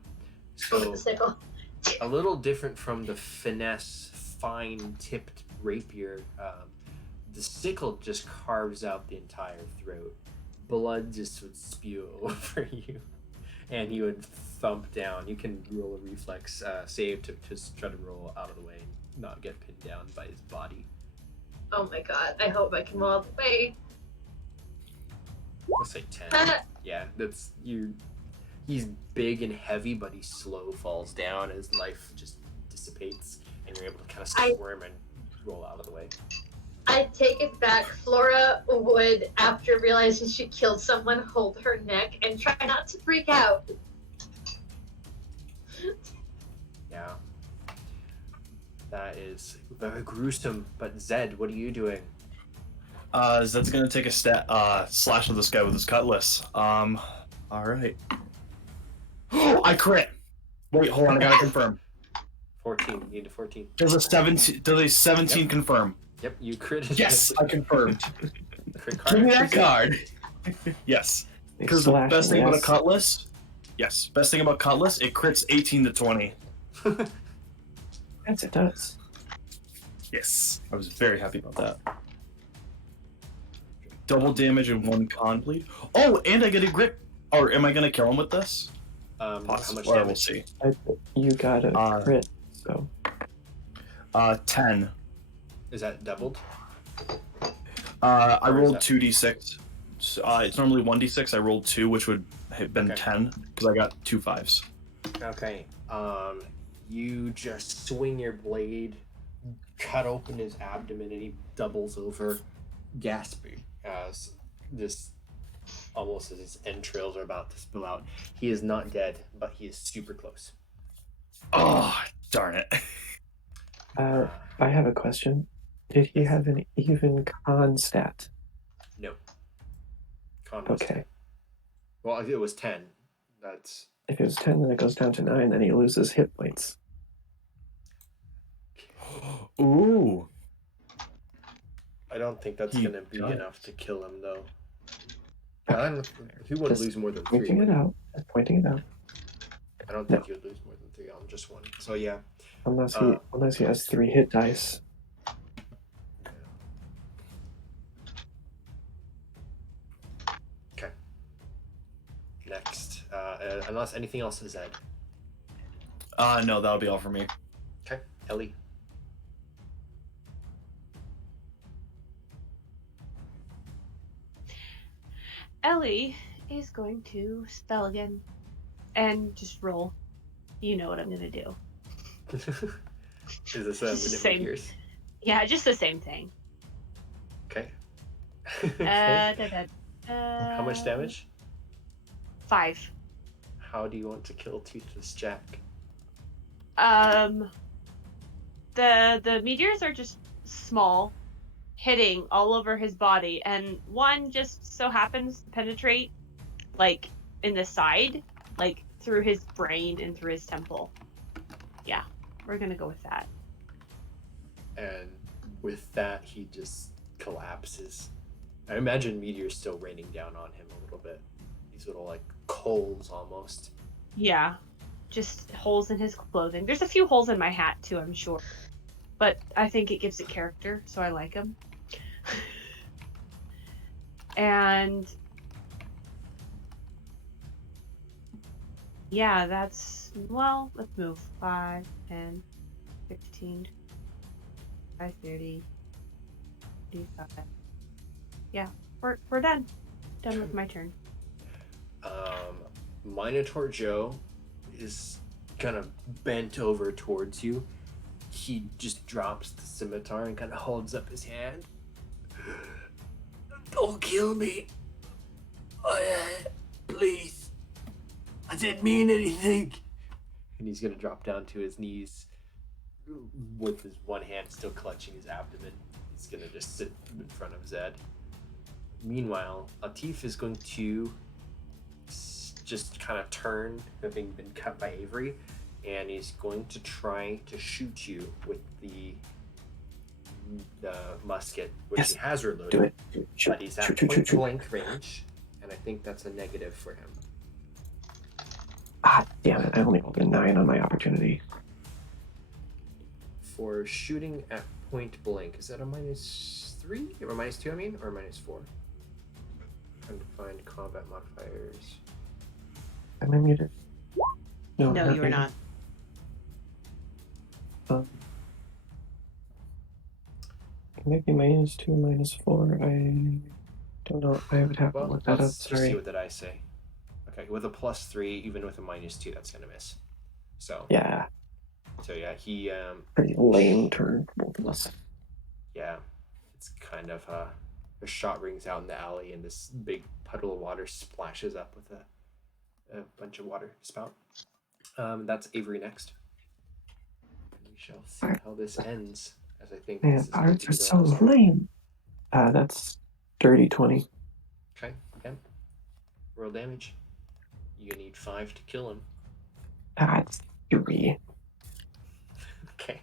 So the sickle. a little different from the finesse, fine-tipped rapier. The sickle just carves out the entire throat. Blood just would spew over you, and you would thump down. You can roll a reflex save to just try to roll out of the way and not get pinned down by his body. Oh my god! I hope I can roll out the way. Let's say 10. Yeah, that's you. He's big and heavy, but he slow falls down. His life just dissipates, and you're able to kind of squirm and roll out of the way. I take it back. Flora would, after realizing she killed someone, hold her neck and try not to freak out. Yeah. That is very gruesome. But Zedd, what are you doing? Zedd's gonna take a slash of this guy with his cutlass. All right. I crit. Wait, hold on. I gotta confirm. 14. You need a 14. Does a 17? Does a 17 Yep. confirm? Yep, you crit. Yes, I confirmed. Crit card. Give me that card. Yes, because the best thing about a cutlass. Yes, best thing about cutlass, it crits 18 to 20. Yes, it does. Yes, I was very happy about that. Double damage and 1 con bleed. Oh, and I get a grip. Or am I gonna kill him with this? How much Or damage? we'll see. You got a crit, so. 10. Is that doubled? I Or is rolled that- 2d6. So, it's normally 1d6. I rolled 2, which would have been Okay. 10 because I got 2 5s. Okay. You just swing your blade, cut open his abdomen, and he doubles over, gasping as this almost as his entrails are about to spill out. He is not dead, but he is super close. Oh, darn it. I have a question. Did he have an even con stat? No. Con was Okay. 10. Well, it was 10. That's If it was 10, then it goes down to 9, then he loses hit points. Ooh. I don't think that's He gonna be got it. enough to kill him, though. He wouldn't Just lose more than 3. Pointing it out. Just pointing it out. I don't think he would lose more than 3 on just 1. So yeah. Unless he has 3 hit dice. Okay. Next, unless anything else is said. No, that'll be all for me. Okay, Elly. Elly is going to spell again and just roll. You know what I'm gonna do. Is this Just the with same. meteors? Yeah, just the same thing. Okay. Okay. How much damage? 5. How do you want to kill Toothless Jack? The meteors are just small, hitting all over his body, and one just so happens to penetrate, like, in the side, like, through his brain and through his temple. Yeah, we're gonna go with that. And with that, he just collapses. I imagine meteors still raining down on him a little bit. These little, like, coals almost. Yeah, just holes in his clothing. There's a few holes in my hat, too, I'm sure. But I think it gives it character, so I like them. And yeah, that's, well, let's move. 5, 10, 15, 5, 30, 35. Yeah, we're done. Done with my turn. Minotaur Joe is kind of bent over towards you. He just drops the scimitar and kind of holds up his hand. Don't kill me. Please. I didn't mean anything. And he's going to drop down to his knees with his one hand still clutching his abdomen. He's going to just sit in front of Zedd. Meanwhile, Atif is going to just kind of turn, having been cut by Averi, and he's going to try to shoot you with the musket, which Yes. he has reloaded. Do it. Shoot. But he's at Shoot. point blank range, and I think that's a negative for him. Ah, damn it. I only rolled a 9 on my opportunity. For shooting at point blank, is that a -3? Or -2, I mean? Or -4? Trying to find combat modifiers. Am I muted? No, you are muted. not. Maybe -2, -4. I don't know. I would have to Well, look that up. let's just see Sorry. what did I say. Okay, with a +3, even with a -2, that's gonna miss. So Yeah. yeah, he Pretty lame turn, both of us. yeah, it's kind of a shot rings out in the alley, and this big puddle of water splashes up with a bunch of water spout. That's Averi next. We shall see how this ends, as I think Man, this is going pirates to are be the so last one. lame. That's dirty 20. Okay, again. Roll damage. You need 5 to kill him. That's 3. Okay.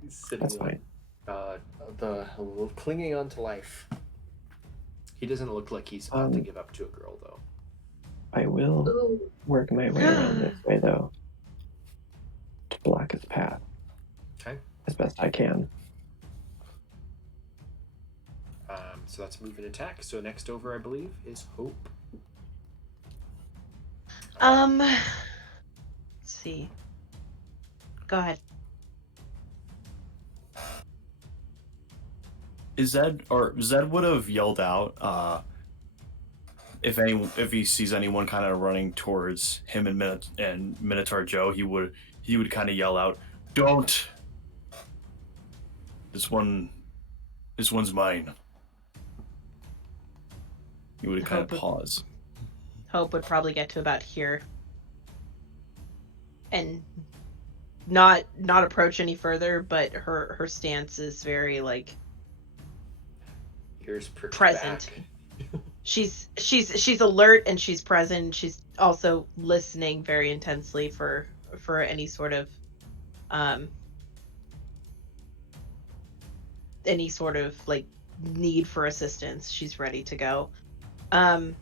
He's sitting That's fine. clinging on to life. He doesn't look like he's about to give up to a girl, though. I will Ooh. work my way around this way, though, to block his path. Okay. As best I can. So that's move and attack. So next over, I believe, is Hope. Let's see. Go ahead. Zedd would have yelled out if he sees anyone kind of running towards him and Minotaur Joe, he would kind of yell out, "Don't! This one's mine." He would kind of pause. Hope would probably get to about here. And not approach any further, but her stance is very like Ears present. Back. She's alert and she's present. She's also listening very intensely for any sort of like need for assistance. She's ready to go. And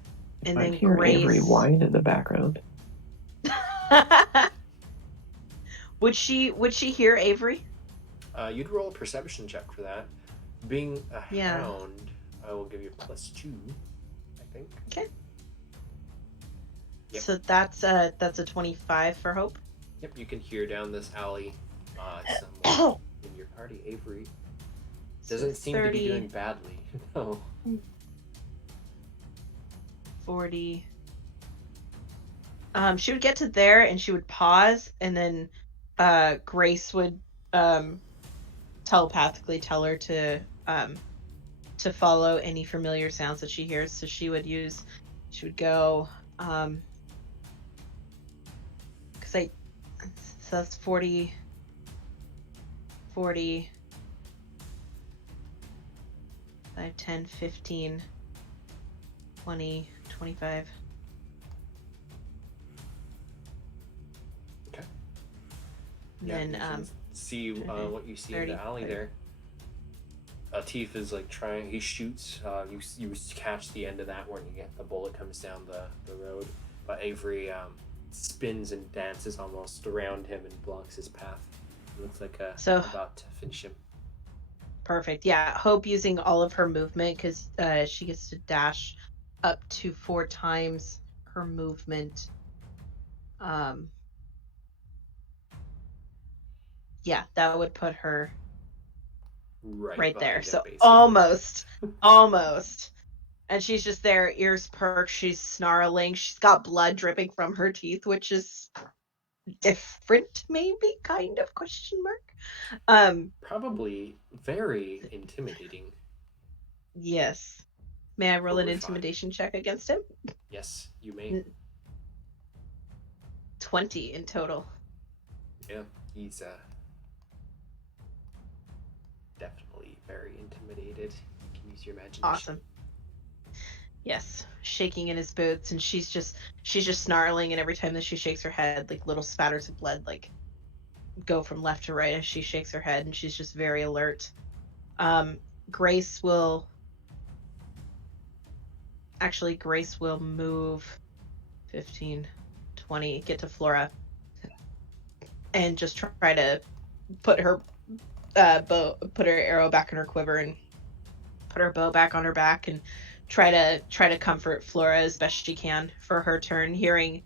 then hear Grace. Averi whine in the background. Would she hear Averi? You'd roll a perception check for that. Being a hound, I will give you +2, I think. Okay. Yep. So that's a 25 for Hope. Yep, you can hear down this alley someone in your party. Averi doesn't seem to be doing badly. No. 40. She would get to there and she would pause and then Grace would telepathically tell her to follow any familiar sounds that she hears. So she would go, because so that's 40, 5, 10, 15, 20, 25. Okay. And Yeah, then you can see what you see 30, in the alley 30. there. Teeth is like trying. He shoots. You catch the end of that when you get the bullet comes down the road. But Averi spins and dances almost around him and blocks his path. It looks like about to finish him. Perfect. Yeah, Hope using all of her movement because she gets to dash up to 4 times her movement. Yeah, that would put her right there. So almost. And she's just there, ears perked, she's snarling, she's got blood dripping from her teeth, which is different, maybe, kind of, question mark. Probably very intimidating. Yes. May I roll an intimidation check against him? Yes, you may. 20 in total. Yeah, he's definitely very intimidated. You can use your imagination. Awesome. Yes, shaking in his boots, and she's just snarling, and every time that she shakes her head, like little spatters of blood like go from left to right as she shakes her head, and she's just very alert. Grace will move 15, 20, get to Flora, and just try to put her arrow back in her quiver and put her bow back on her back and try to comfort Flora as best she can for her turn, hearing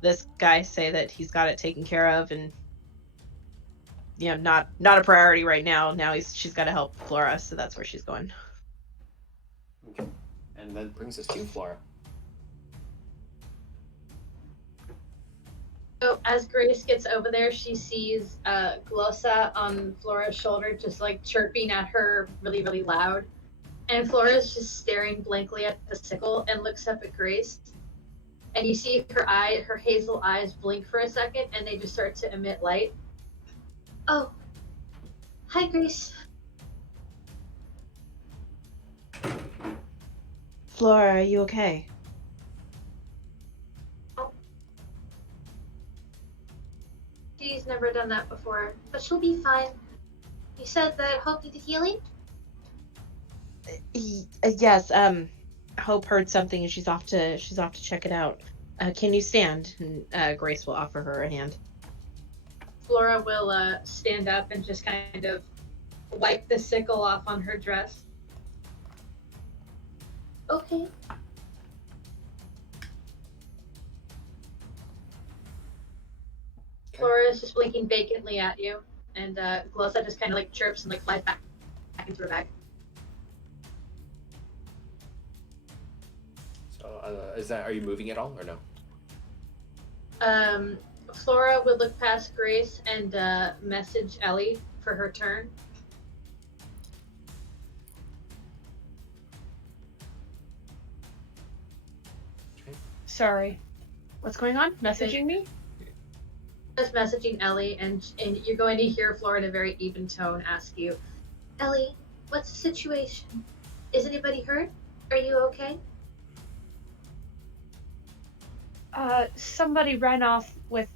this guy say that he's got it taken care of and not a priority right now. Now she's got to help Flora, so that's where she's going. Okay. And that brings us to Flora. So as Grace gets over there, she sees Glossa on Flora's shoulder just like chirping at her really, really loud. And Flora's just staring blankly at the sickle and looks up at Grace. And you see her hazel eyes blink for a second and they just start to emit light. Oh. Hi, Grace. Flora, are you okay? She's never done that before, but she'll be fine. You said that Hope needed healing? Yes, Hope heard something and she's off to check it out. Can you stand? And Grace will offer her a hand. Flora will stand up and just kind of wipe the sickle off on her dress. Okay. Flora is just blinking vacantly at you, and Glossa just kind of like chirps and like flies back into her bag. So, are you moving at all or no? Flora would look past Grace and message Elly for her turn. Okay. Sorry. What's going on? Messaging me? Just messaging Elly, and you're going to hear Flora in a very even tone ask you, Elly, what's the situation? Is anybody hurt? Are you okay? Somebody ran off with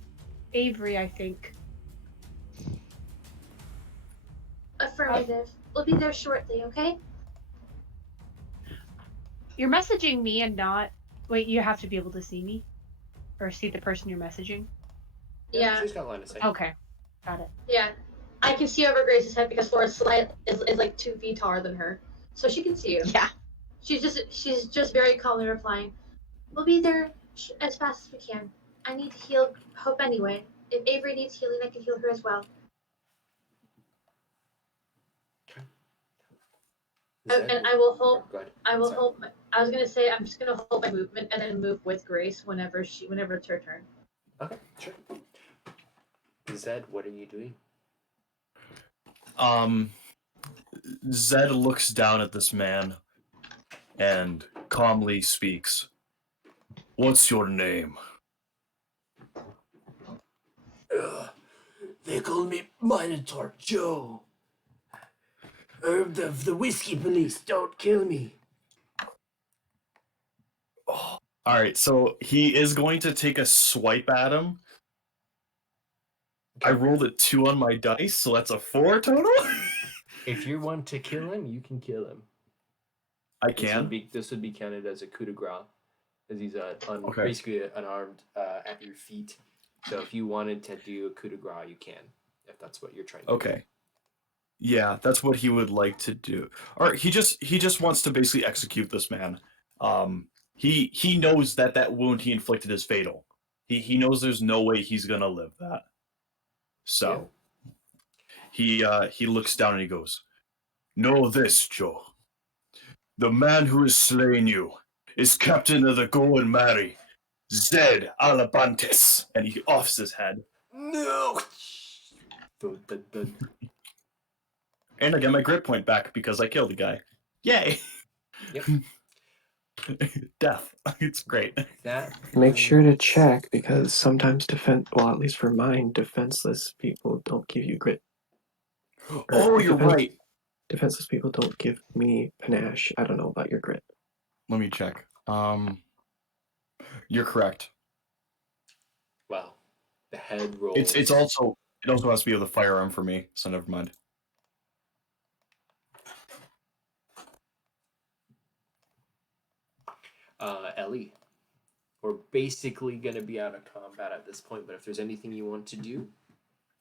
Averi, I think. Affirmative. We'll be there shortly, okay? You're messaging me and not... Wait, you have to be able to see me? Or see the person you're messaging? Yeah. She's got line of sight. Okay. Got it. Yeah. I can see over Grace's head because Flora's is like 2 feet taller than her. So she can see you. Yeah. She's just very calmly replying, we'll be there as fast as we can. I need to heal Hope anyway. If Averi needs healing, I can heal her as well. And I will hold. I will hold. I was gonna say I'm just gonna hold my movement and then move with Grace whenever it's her turn. Okay, sure. iZedd, what are you doing? Zed looks down at this man and calmly speaks. What's your name? They call me Minotaur Joe. The whiskey police, don't kill me. Oh, alright, so he is going to take a swipe at him. Okay. I rolled a 2 on my dice, so that's a 4 total? If you want to kill him, you can kill him. I can? This would be counted as a coup de grace, as he's Okay. basically unarmed at your feet. So if you wanted to do a coup de grace, you can, if that's what you're trying to do. Okay. Yeah, that's what he would like to do. Alright, he just wants to basically execute this man. He knows that wound he inflicted is fatal. He knows there's no way he's gonna live that. So he looks down and he goes, "Know this, Joe. The man who has slain you is captain of the Golden Mary, Zed Alabantis," and he offs his head. No. Dun, dun, dun. And I get my grit point back because I killed the guy. Yay! Yep. Death. It's great. That Make sure to check because sometimes well, at least for mine, defenseless people don't give you grit. Oh, you're right. Defenseless people don't give me panache. I don't know about your grit. Let me check. You're correct. Well, the head rolls. It also has to be with a firearm for me, so never mind. Elly. We're basically going to be out of combat at this point, but if there's anything you want to do.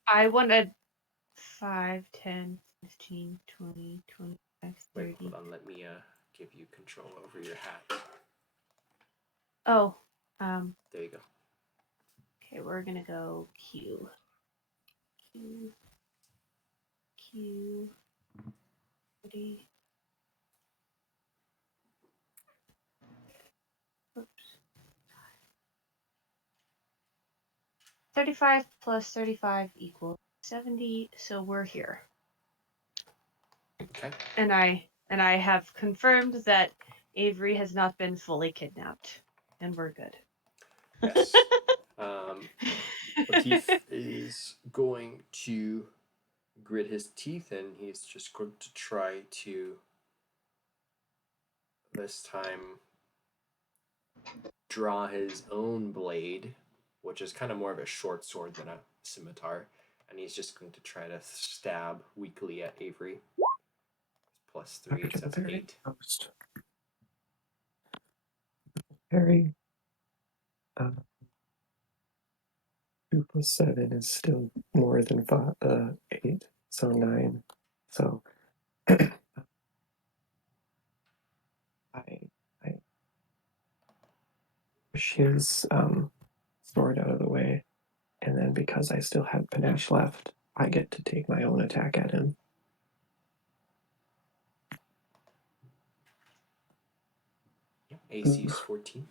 I want to 5, 10, 15, 20, 25, 30. Wait, hold on. Let me give you control over your hat. Oh, There you go. okay, we're going to go Q. Q. 30. Oops. 35 plus 35 equals 70, so we're here. Okay. And I have confirmed that Averi has not been fully kidnapped, and we're good. Yes. Latif is going to grit his teeth, and he's just going to try to this time draw his own blade, which is kind of more of a short sword than a scimitar, and he's just going to try to stab weakly at Averi. Plus 3, so that's 8. Very. 2 plus 7 is still more than 8, so 9. So I push his sword out of the way, and then because I still have panache left, I get to take my own attack at him. Yep, AC is 14.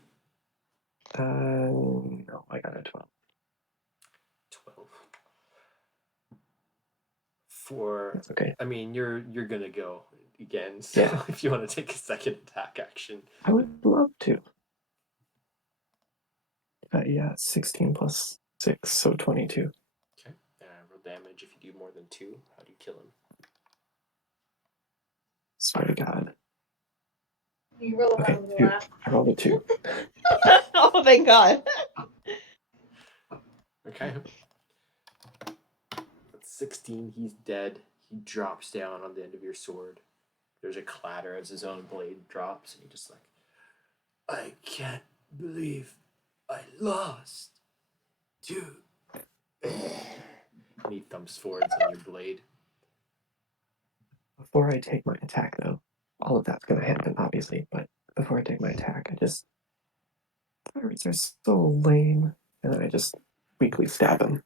No, I got a 12. 12. That's okay. I mean, you're gonna go again, so Yeah. if you want to take a second attack action. I would love to. Yeah, 16 plus 6, so 22. Okay. Roll damage if you do more than 2. How do you kill him? Swear to God. You roll Okay, around the 2. lap. I rolled a 2. Oh, thank God. Okay. That's 16. He's dead. He drops down on the end of your sword. There's a clatter as his own blade drops, and he just like, I can't believe I lost. Dude. And he thumps forwards on your blade. Before I take my attack, though, all of that's going to happen, obviously, but before I take my attack, pirates are so lame, and then I just weakly stab him.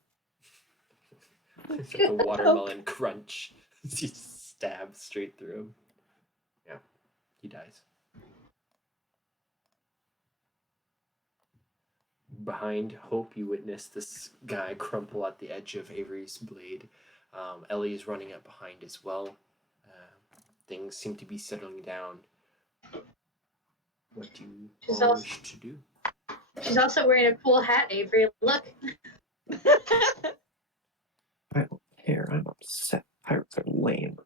It's like a watermelon crunch. He stabs straight through him. Yeah, he dies. behind Hope, you witness this guy crumple at the edge of Averi's blade. Elly is running up behind as well. Things seem to be settling down. What do you She's all also- wish to do? She's also wearing a cool hat, Avery. Look. I don't care. I'm upset. Pirates are lame.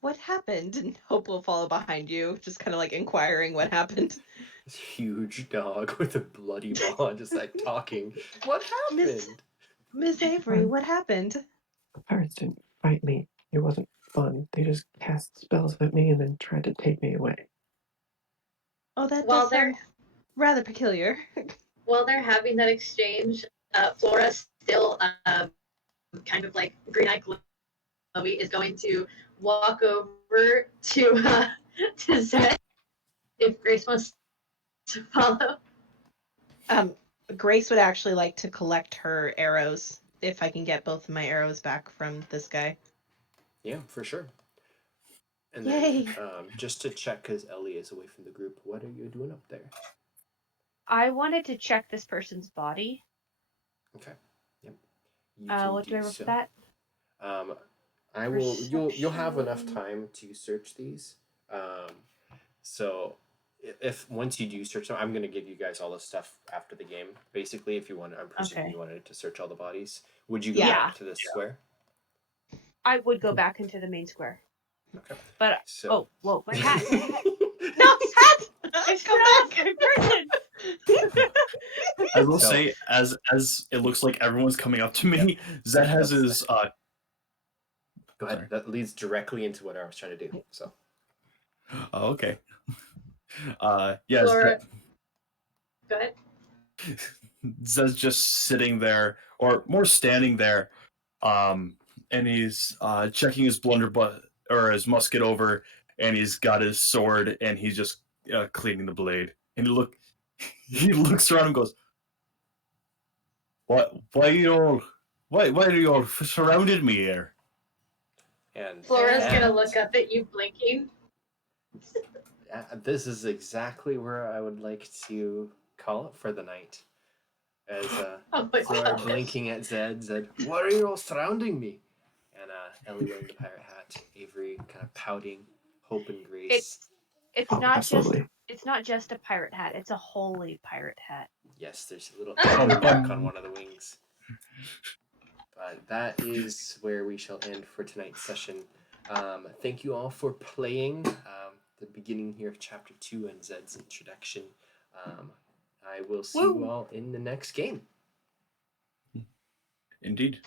What happened? And Hope will follow behind you, just kind of like inquiring what happened. This huge dog with a bloody maw just like talking. What happened? Miss Avery, what happened? The pirates didn't fight me. It wasn't fun. They just cast spells at me and then tried to take me away. Oh, that While does sound rather peculiar. While they're having that exchange, Flora still kind of like green-eyed glowy is going to walk over to Zed if Grace wants to follow. Grace would actually like to collect her arrows if I can get both of my arrows back from this guy. Yeah, for sure. And Yay. then, just to check, because Elly is away from the group, what are you doing up there? I wanted to check this person's body. Okay. Yep. You can What do I roll so. for that? I will. You'll have enough Perception. time to search these. So if once you do search them, I'm gonna give you guys all the stuff after the game. Basically, if you want, I'm presuming Okay. you wanted to search all the bodies. Would you go Yeah. back to the square? I would go back into the main square. Okay. But So. oh, whoa, my hat! My hat. No, hat! It's Come not back! my person. I will So- say, as it looks like everyone's coming up to me, Zed has his Go ahead. Sorry. That leads directly into what I was trying to do. So. Oh, okay. Yes. Flora, go ahead. Zed's just sitting there, or more standing there, and he's checking his blunderbuss or his musket over, and he's got his sword, and he's just cleaning the blade. And he looks around and goes, "What? Why are you all surrounded me here?" And Flora's and- gonna look up at you blinking. This is exactly where I would like to call it for the night. As Oh my Flora gosh. blinking at Zed, "What are you all surrounding me?" And Elly wearing the pirate hat, Averi kind of pouting, Hope and Grace. It's Oh, not absolutely. it's not just a pirate hat. It's a holy pirate hat. Yes, there's a little mark on one of the wings. But that is where we shall end for tonight's session. Thank you all for playing the beginning here of Chapter 2 and Zed's introduction. I will see you all in the next game. Indeed.